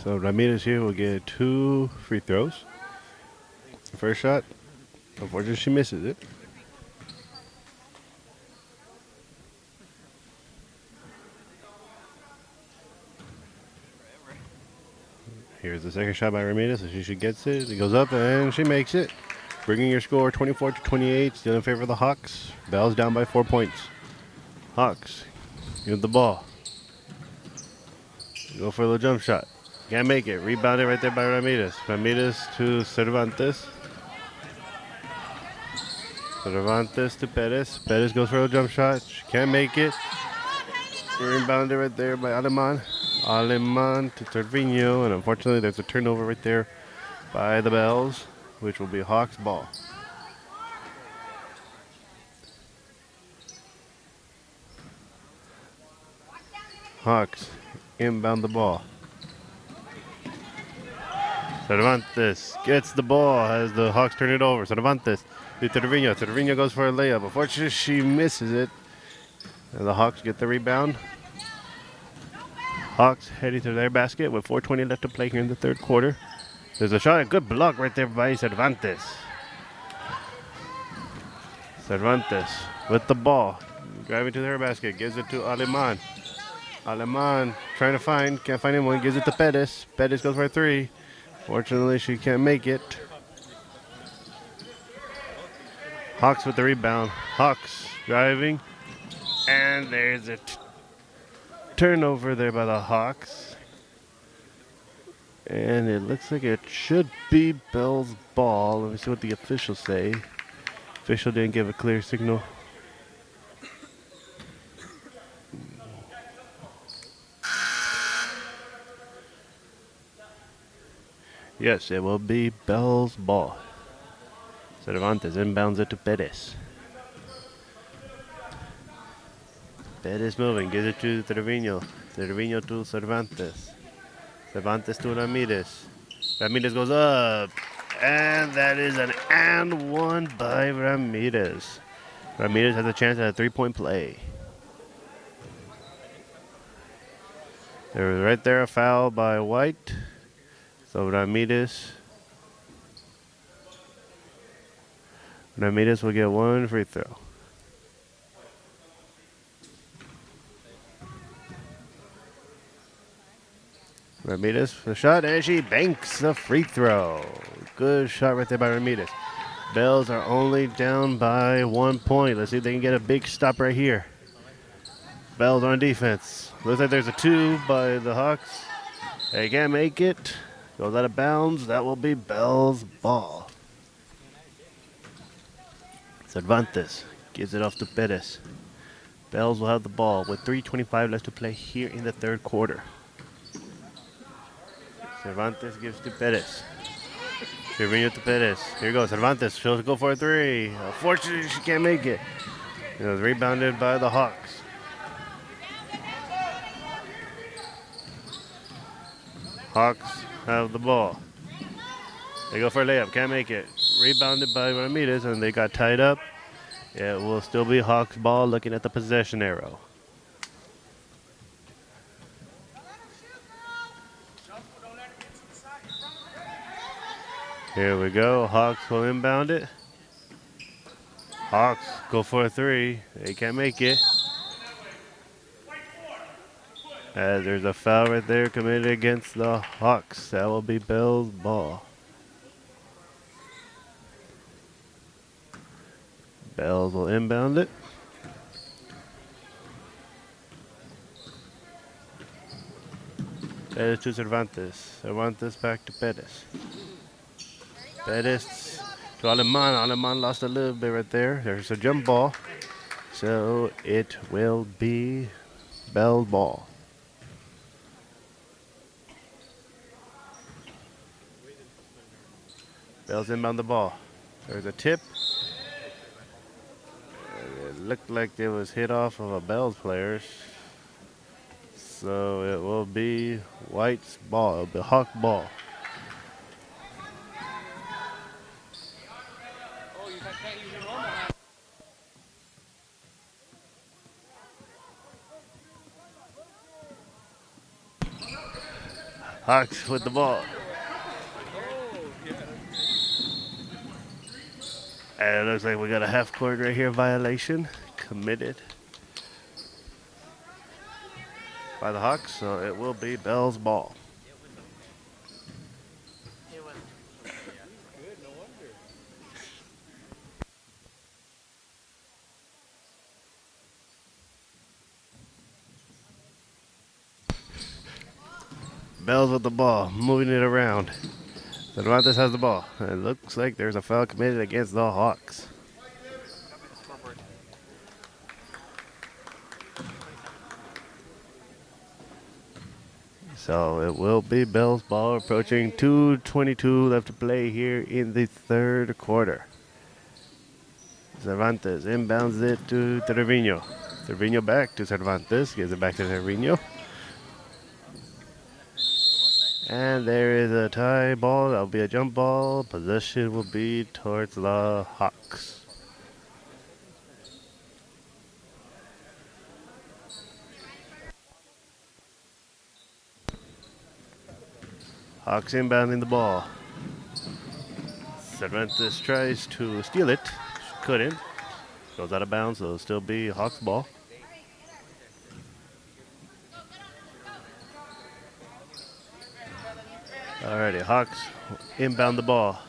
So Ramirez here will get 2 free throws. The first shot, unfortunately, she misses it. Here's the second shot by Ramirez, so she gets it. It goes up and she makes it, bringing your score 24-28, still in favor of the Hawks. Bell's down by 4 points. Hawks, get the ball. Go for a little jump shot. Can't make it. Rebounded right there by Ramirez. Ramirez to Cervantes. Cervantes to Perez. Perez goes for a jump shot. She can't make it. Rebounded right there by Aleman. Aleman to Trevino. And unfortunately, there's a turnover right there by the Bells, which will be Hawks ball. Hawks inbound the ball. Cervantes gets the ball as the Hawks turn it over. Cervantes to Trevino. Trevino goes for a layup. Unfortunately, she misses it. And the Hawks get the rebound. Hawks heading to their basket with 4:20 left to play here in the third quarter. There's a shot, a good block right there by Cervantes. Cervantes with the ball. Driving to their basket. Gives it to Aleman. Aleman trying to find. Can't find anyone. Gives it to Perez. Perez goes for a 3. Fortunately, she can't make it. Hawks with the rebound. Hawks driving. And there's a turnover there by the Hawks. And it looks like it should be Bell's ball. Let me see what the officials say. Official didn't give a clear signal. Yes, it will be Bell's ball. Cervantes inbounds it to Perez. Perez moving, gives it to Trevino. Trevino to Cervantes. Cervantes to Ramirez. Ramirez goes up. And that is an and one by Ramirez. Ramirez has a chance at a 3-point play. There was right there a foul by White. So Ramirez will get one free throw. Ramirez for the shot, and she banks the free throw. Good shot right there by Ramirez. Bells are only down by 1 point. Let's see if they can get a big stop right here. Bells on defense. Looks like there's a 2 by the Hawks. They can't make it. Goes out of bounds. That will be Bell's ball. Cervantes gives it off to Perez. Bells will have the ball with 3:25 left to play here in the third quarter. Cervantes gives to Perez. Trevino to Perez. Here goes Cervantes. She'll go for a 3. Unfortunately, she can't make it. It was rebounded by the Hawks. Hawks have the ball. They go for a layup. Can't make it. Rebounded by Ramirez, and they got tied up. It will still be Hawks ball, looking at the possession arrow. Here we go. Hawks will inbound it. Hawks go for a 3. They can't make it. As there's a foul right there committed against the Hawks. That will be Bell's ball. Bells will inbound it. Perez to Cervantes. Cervantes back to Perez. Perez to Aleman. Aleman lost a little bit right there. There's a jump ball. So it will be Bell's ball. Bells inbound the ball. There's a tip. It looked like it was hit off of a Bells player. So it will be White's ball. It'll be Hawk ball. Hawks with the ball. And it looks like we got a half court right here violation committed by the Hawks, so it will be Bell's ball. Bells with the ball, moving it around. Cervantes has the ball. It looks like there's a foul committed against the Hawks. So it will be Bell's ball, approaching 2:22 left to play here in the third quarter. Cervantes inbounds it to Trevino. Trevino back to Cervantes, gives it back to Trevino. And there is a tie ball. That'll be a jump ball. Possession will be towards the Hawks. Hawks inbounding the ball. Cervantes tries to steal it. Couldn't. Goes out of bounds, so it'll still be Hawks ball. Alrighty, Hawks inbound the ball.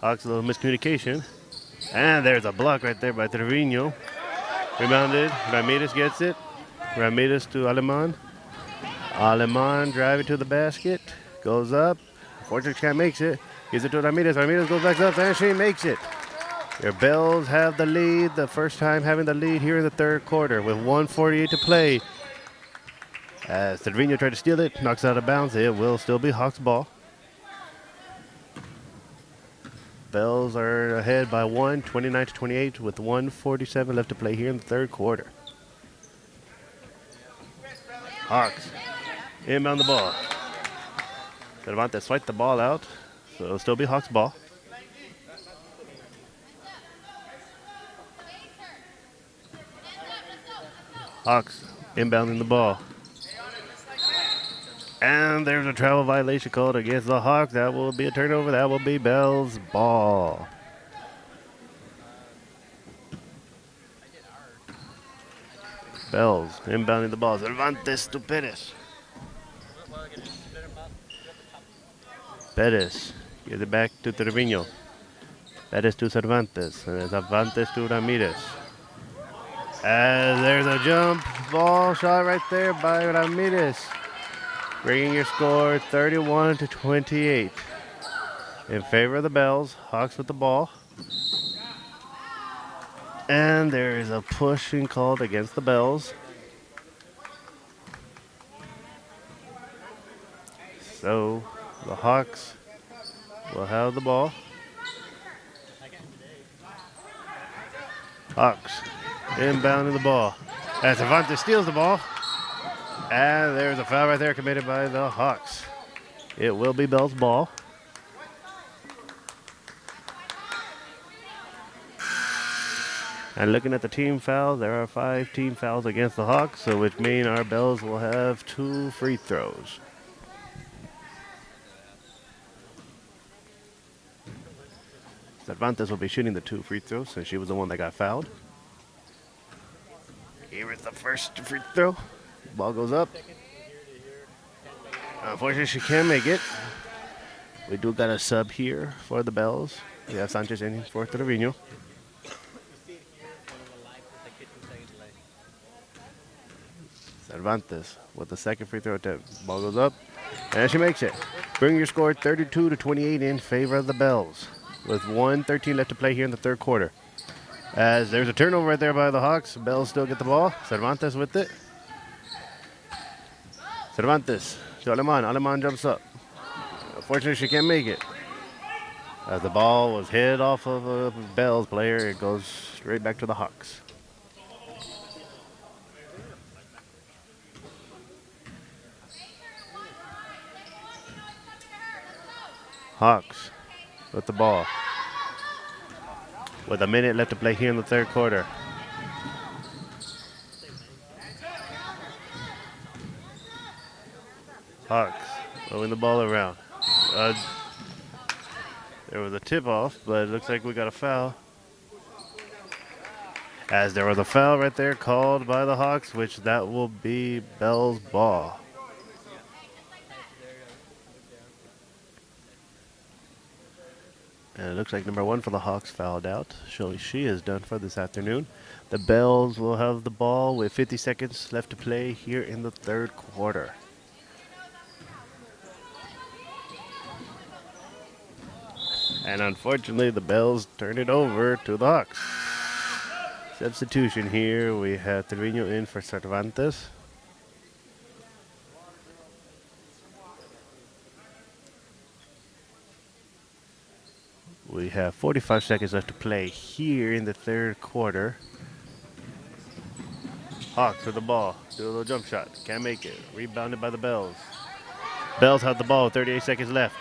Hawks a little miscommunication. And there's a block right there by Trevino. Rebounded. Ramirez gets it. Ramirez to Aleman. Aleman driving to the basket. Goes up. Fortune can't makes it. Gives it to Ramirez. Ramirez goes back up and she makes it. Your Bells have the lead. The first time having the lead here in the third quarter with 1:48 to play. As Trevino tried to steal it, knocks it out of bounds. It will still be Hawks ball. Bells are ahead by 1, 29-28, with 1:47 left to play here in the third quarter. Hawks inbound the ball. Cervantes swiped the ball out, so it'll still be Hawks ball. Hawks inbounding the ball. And there's a travel violation called against the Hawks. That will be a turnover. That will be Bell's ball. Bells inbounding the ball. Cervantes to Perez. Perez gives it back to Trevino. Perez to Cervantes. And Cervantes to Ramirez. As there's a jump ball shot right there by Ramirez. Bringing your score 31-28. In favor of the Bells. Hawks with the ball. And there is a pushing called against the Bells. So the Hawks will have the ball. Hawks inbounding the ball. As Cervantes steals the ball. And there's a foul right there committed by the Hawks. It will be Bell's ball. And looking at the team fouls, there are 5 team fouls against the Hawks, so which means our Bells will have 2 free throws. Cervantes will be shooting the 2 free throws since she was the one that got fouled. Here is the first free throw. Ball goes up. Unfortunately, she can't make it. We do got a sub here for the Bells. We have Sanchez in for Trevino. Cervantes with the second free throw attempt. Ball goes up, and she makes it. Bring your score 32-28 in favor of the Bells, with 1:13 left to play here in the third quarter. As there's a turnover right there by the Hawks, Bells still get the ball. Cervantes with it. Cervantes to Aleman. Aleman jumps up. Unfortunately, she can't make it. As the ball was hit off of a Bells player, it goes straight back to the Hawks. Hawks with the ball. With a minute left to play here in the third quarter. Hawks moving the ball around. There was a tip-off, but it looks like we got a foul. As there was a foul right there called by the Hawks, which that will be Bell's ball. And it looks like number 1 for the Hawks fouled out. So she is done for this afternoon. The Bells will have the ball with 50 seconds left to play here in the third quarter. And unfortunately, the Bells turn it over to the Hawks. Substitution here. We have Trevino in for Cervantes. We have 45 seconds left to play here in the third quarter. Hawks with the ball. Do a little jump shot. Can't make it. Rebounded by the Bells. Bells have the ball. 38 seconds left.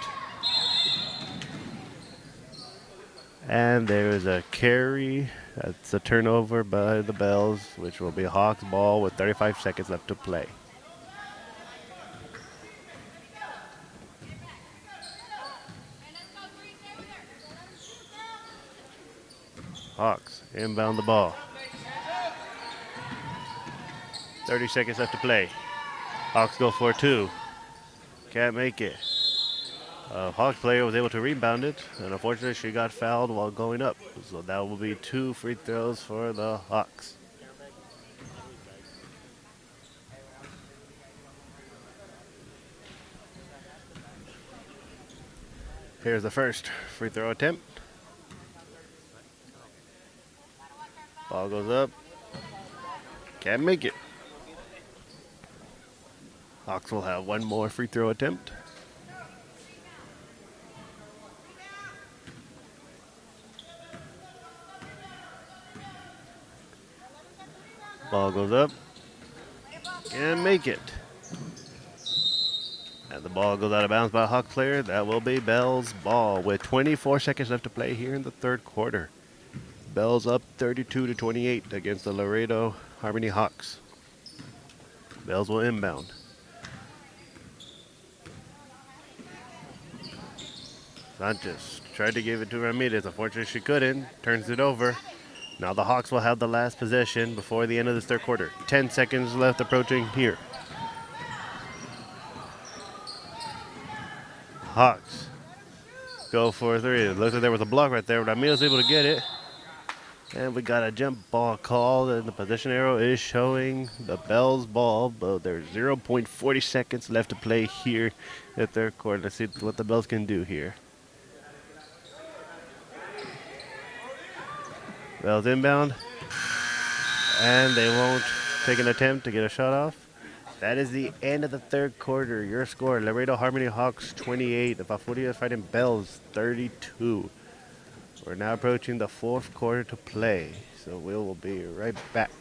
And there is a carry. That's a turnover by the Bells, which will be Hawks ball with 35 seconds left to play. Hawks inbound the ball. 30 seconds left to play. Hawks go for 2. Can't make it. Hawks player was able to rebound it, and unfortunately she got fouled while going up. So that will be 2 free throws for the Hawks. Here's the first free throw attempt. Ball goes up. Can't make it. Hawks will have 1 more free throw attempt. Ball goes up and make it. And the ball goes out of bounds by a Hawk player. That will be Bell's ball with 24 seconds left to play here in the third quarter. Bell's up 32-28 against the Laredo Harmony Hawks. Bells will inbound. Sanchez tried to give it to Ramirez. Unfortunately, she couldn't. Turns it over. Now the Hawks will have the last possession before the end of this third quarter. 10 seconds left approaching here. Hawks go for three. It looks like there was a block right there, but Ramirez able to get it. And we got a jump ball called, and the position arrow is showing the Bells ball, but there's 0.40 seconds left to play here in the third quarter. Let's see what the Bells can do here. Bells inbound, and they won't take an attempt to get a shot off. That is the end of the third quarter. Your score, Laredo Harmony Hawks 28, the Falfurrias Fighting Bells 32. We're now approaching the fourth quarter to play, so we will be right back.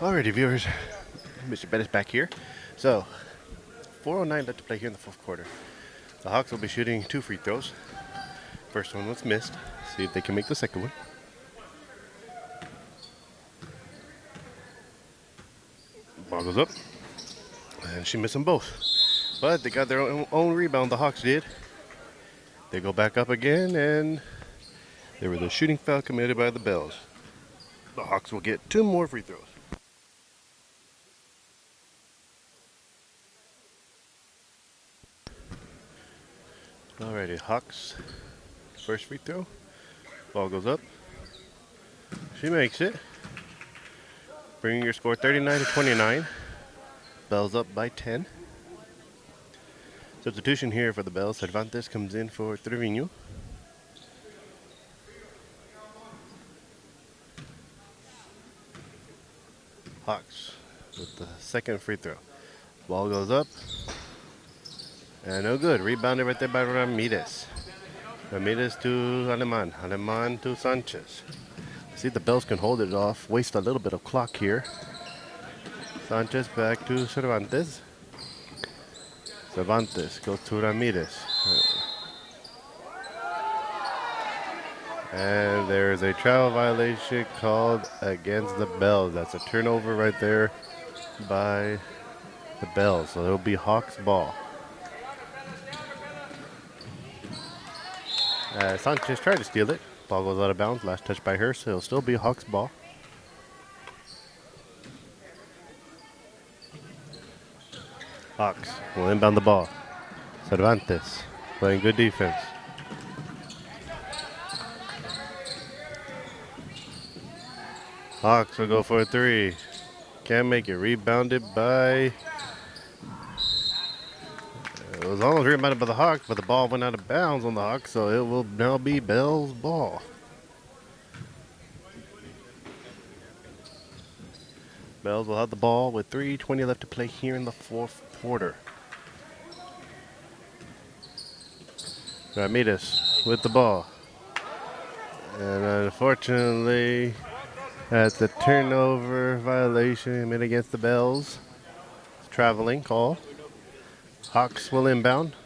Alrighty, viewers, Mr. Bettis back here. So, 4:09 left to play here in the fourth quarter. The Hawks will be shooting 2 free throws. First one was missed. See if they can make the second one. Ball goes up, and she missed them both. But they got their own rebound, the Hawks did. They go back up again, and there was a shooting foul committed by the Bells. The Hawks will get 2 more free throws. Alrighty, Hawks, first free throw. Ball goes up. She makes it. Bringing your score 39-29. Bells up by 10. Substitution here for the Bells. Cervantes comes in for Trevino. Hawks with the second free throw. Ball goes up. And no good. Rebounded right there by Ramirez. Ramirez to Aleman. Aleman to Sanchez. See if the Bells can hold it off. Waste a little bit of clock here. Sanchez back to Cervantes. Cervantes goes to Ramirez. And there's a travel violation called against the Bells. That's a turnover right there by the Bells. So it'll be Hawks ball. Sanchez tried to steal it. Ball goes out of bounds. Last touch by her, so it'll still be Hawks ball. Hawks will inbound the ball. Cervantes playing good defense. Hawks will go for a 3. Can't make it. Rebounded by... It was almost rebounded by the Hawks, but the ball went out of bounds on the Hawks, so it will now be Bell's ball. Bells will have the ball with 3:20 left to play here in the fourth quarter. Ramirez with the ball. And unfortunately, that's a turnover violation made against the Bells. Traveling call. Hawks will inbound.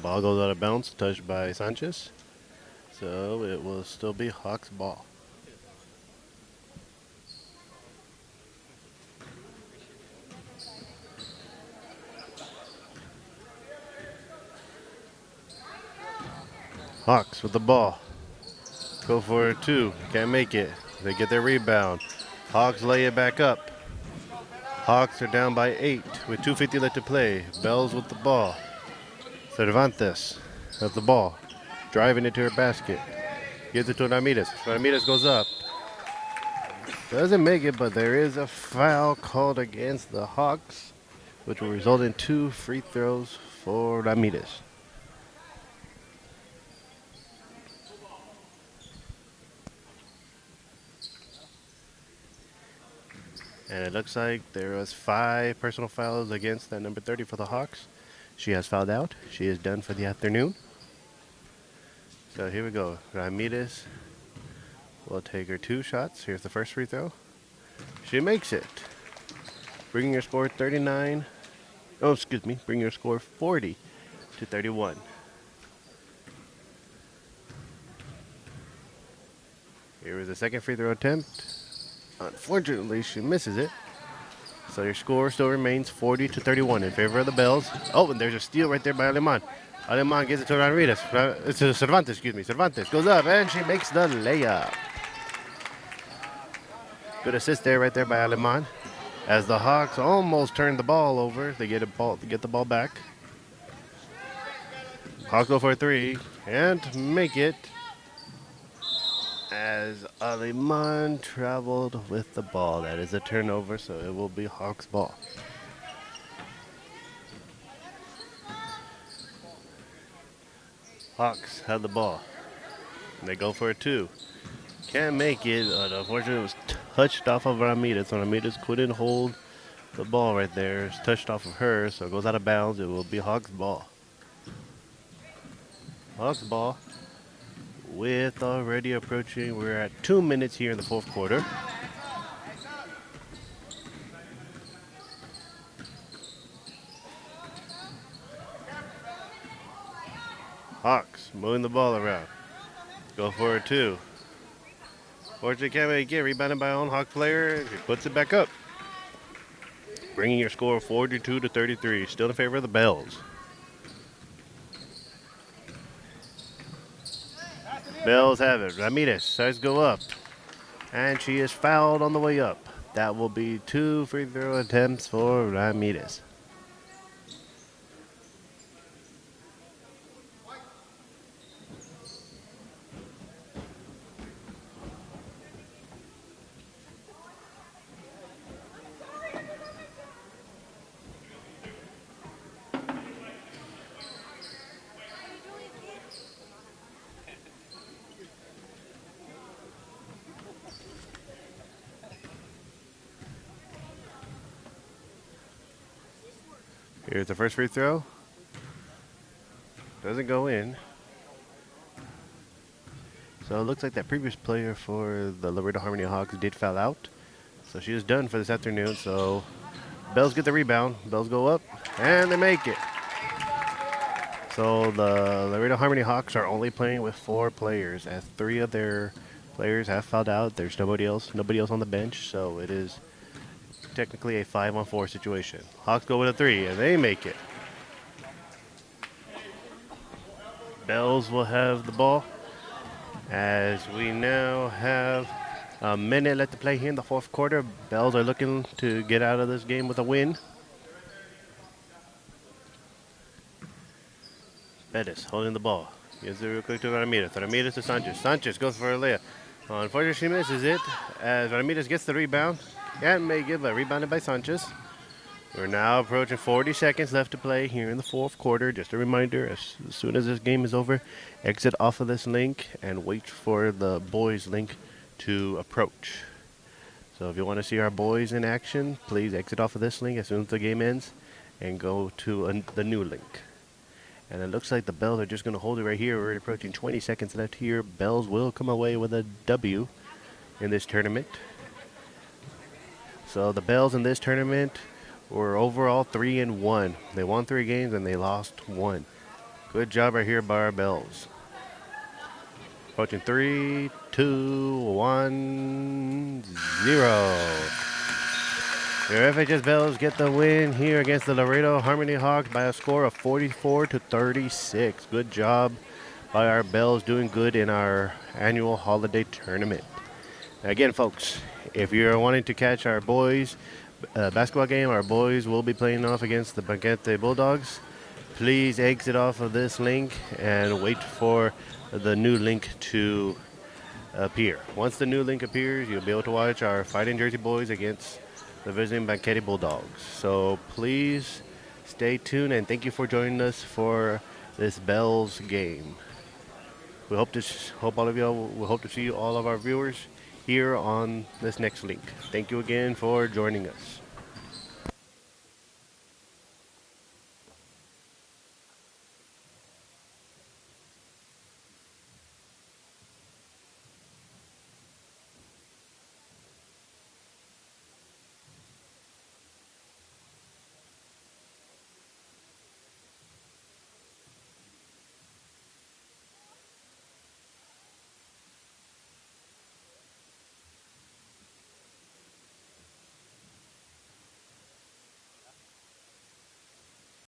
Ball goes out of bounds, touched by Sanchez. So it will still be Hawks ball. Hawks with the ball. Go for a 2. Can't make it. They get their rebound. Hawks lay it back up. Hawks are down by 8 with 2:50 left to play. Bells with the ball. Cervantes has the ball. Driving it to her basket. Gives it to Ramirez. Ramirez goes up. Doesn't make it, but there is a foul called against the Hawks, which will result in 2 free throws for Ramirez. And it looks like there was 5 personal fouls against that number 30 for the Hawks. She has fouled out. She is done for the afternoon. So here we go. Ramirez will take her 2 shots. Here's the first free throw. She makes it. Bringing your score 39. Oh, excuse me. Bringing your score 40-31. Here is the second free throw attempt. Unfortunately, she misses it. So your score still remains 40-31 in favor of the Bells. Oh, and there's a steal right there by Aleman. Aleman gives it to Ramirez. It's to Cervantes, excuse me. Cervantes goes up, and she makes the layup. Good assist there, right there by Aleman. As the Hawks almost turn the ball over, they get the ball back. Hawks go for a 3 and make it. As Aleman traveled with the ball. That is a turnover, so it will be Hawks ball. Hawks have the ball. They go for a 2. Can't make it. Unfortunately, it was touched off of Ramirez. So Ramirez couldn't hold the ball right there. It's touched off of her, so it goes out of bounds. It will be Hawks ball. Hawks ball with already approaching, we're at 2 minutes here in the fourth quarter. Hawks moving the ball around. Go for it too. Fortunately, can't make it. Rebounded by own Hawk player. He puts it back up. Bringing your score 42 to 33. Still in favor of the Bells. Bells have it. Ramirez tries to go up. And she is fouled on the way up. That will be 2 free throw attempts for Ramirez. Here's the first free throw. Doesn't go in. So it looks like that previous player for the Laredo Harmony Hawks did foul out. So she is done for this afternoon. So Bells get the rebound. Bells go up, and they make it. So the Laredo Harmony Hawks are only playing with 4 players, as 3 of their players have fouled out. There's nobody else on the bench. So it is technically a 5-on-4 situation. Hawks go with a 3, and they make it. Bells will have the ball, as we now have a minute left to play here in the fourth quarter. Bells are looking to get out of this game with a win. Bettis holding the ball. Gives it real quick to Ramirez. Ramirez to Sanchez. Sanchez goes for a layup. Unfortunately, she misses it, as Ramirez gets the rebound. Can't make it, but rebounded by Sanchez. We're now approaching 40 seconds left to play here in the fourth quarter. Just a reminder, as soon as this game is over, exit off of this link and wait for the boys link to approach. So if you want to see our boys in action, please exit off of this link as soon as the game ends and go to the new link. And it looks like the Bells are just going to hold it right here. We're approaching 20 seconds left here. Bells will come away with a W in this tournament. So the Bells in this tournament were overall 3-1. They won 3 games and they lost 1. Good job right here by our Bells. Approaching 3, 2, 1, 0. Your FHS Bells get the win here against the Laredo Harmony Hawks by a score of 44 to 36. Good job by our Bells, doing good in our annual holiday tournament. Now again, folks, if you're wanting to catch our boys basketball game, our boys will be playing off against the Banquete Bulldogs. Please exit off of this link and wait for the new link to appear. Once the new link appears, you'll be able to watch our Fighting Jersey boys against the visiting Banquete Bulldogs. So please stay tuned, and thank you for joining us for this Bells game. We hope to see all of our viewers here on this next link. Thank you again for joining us.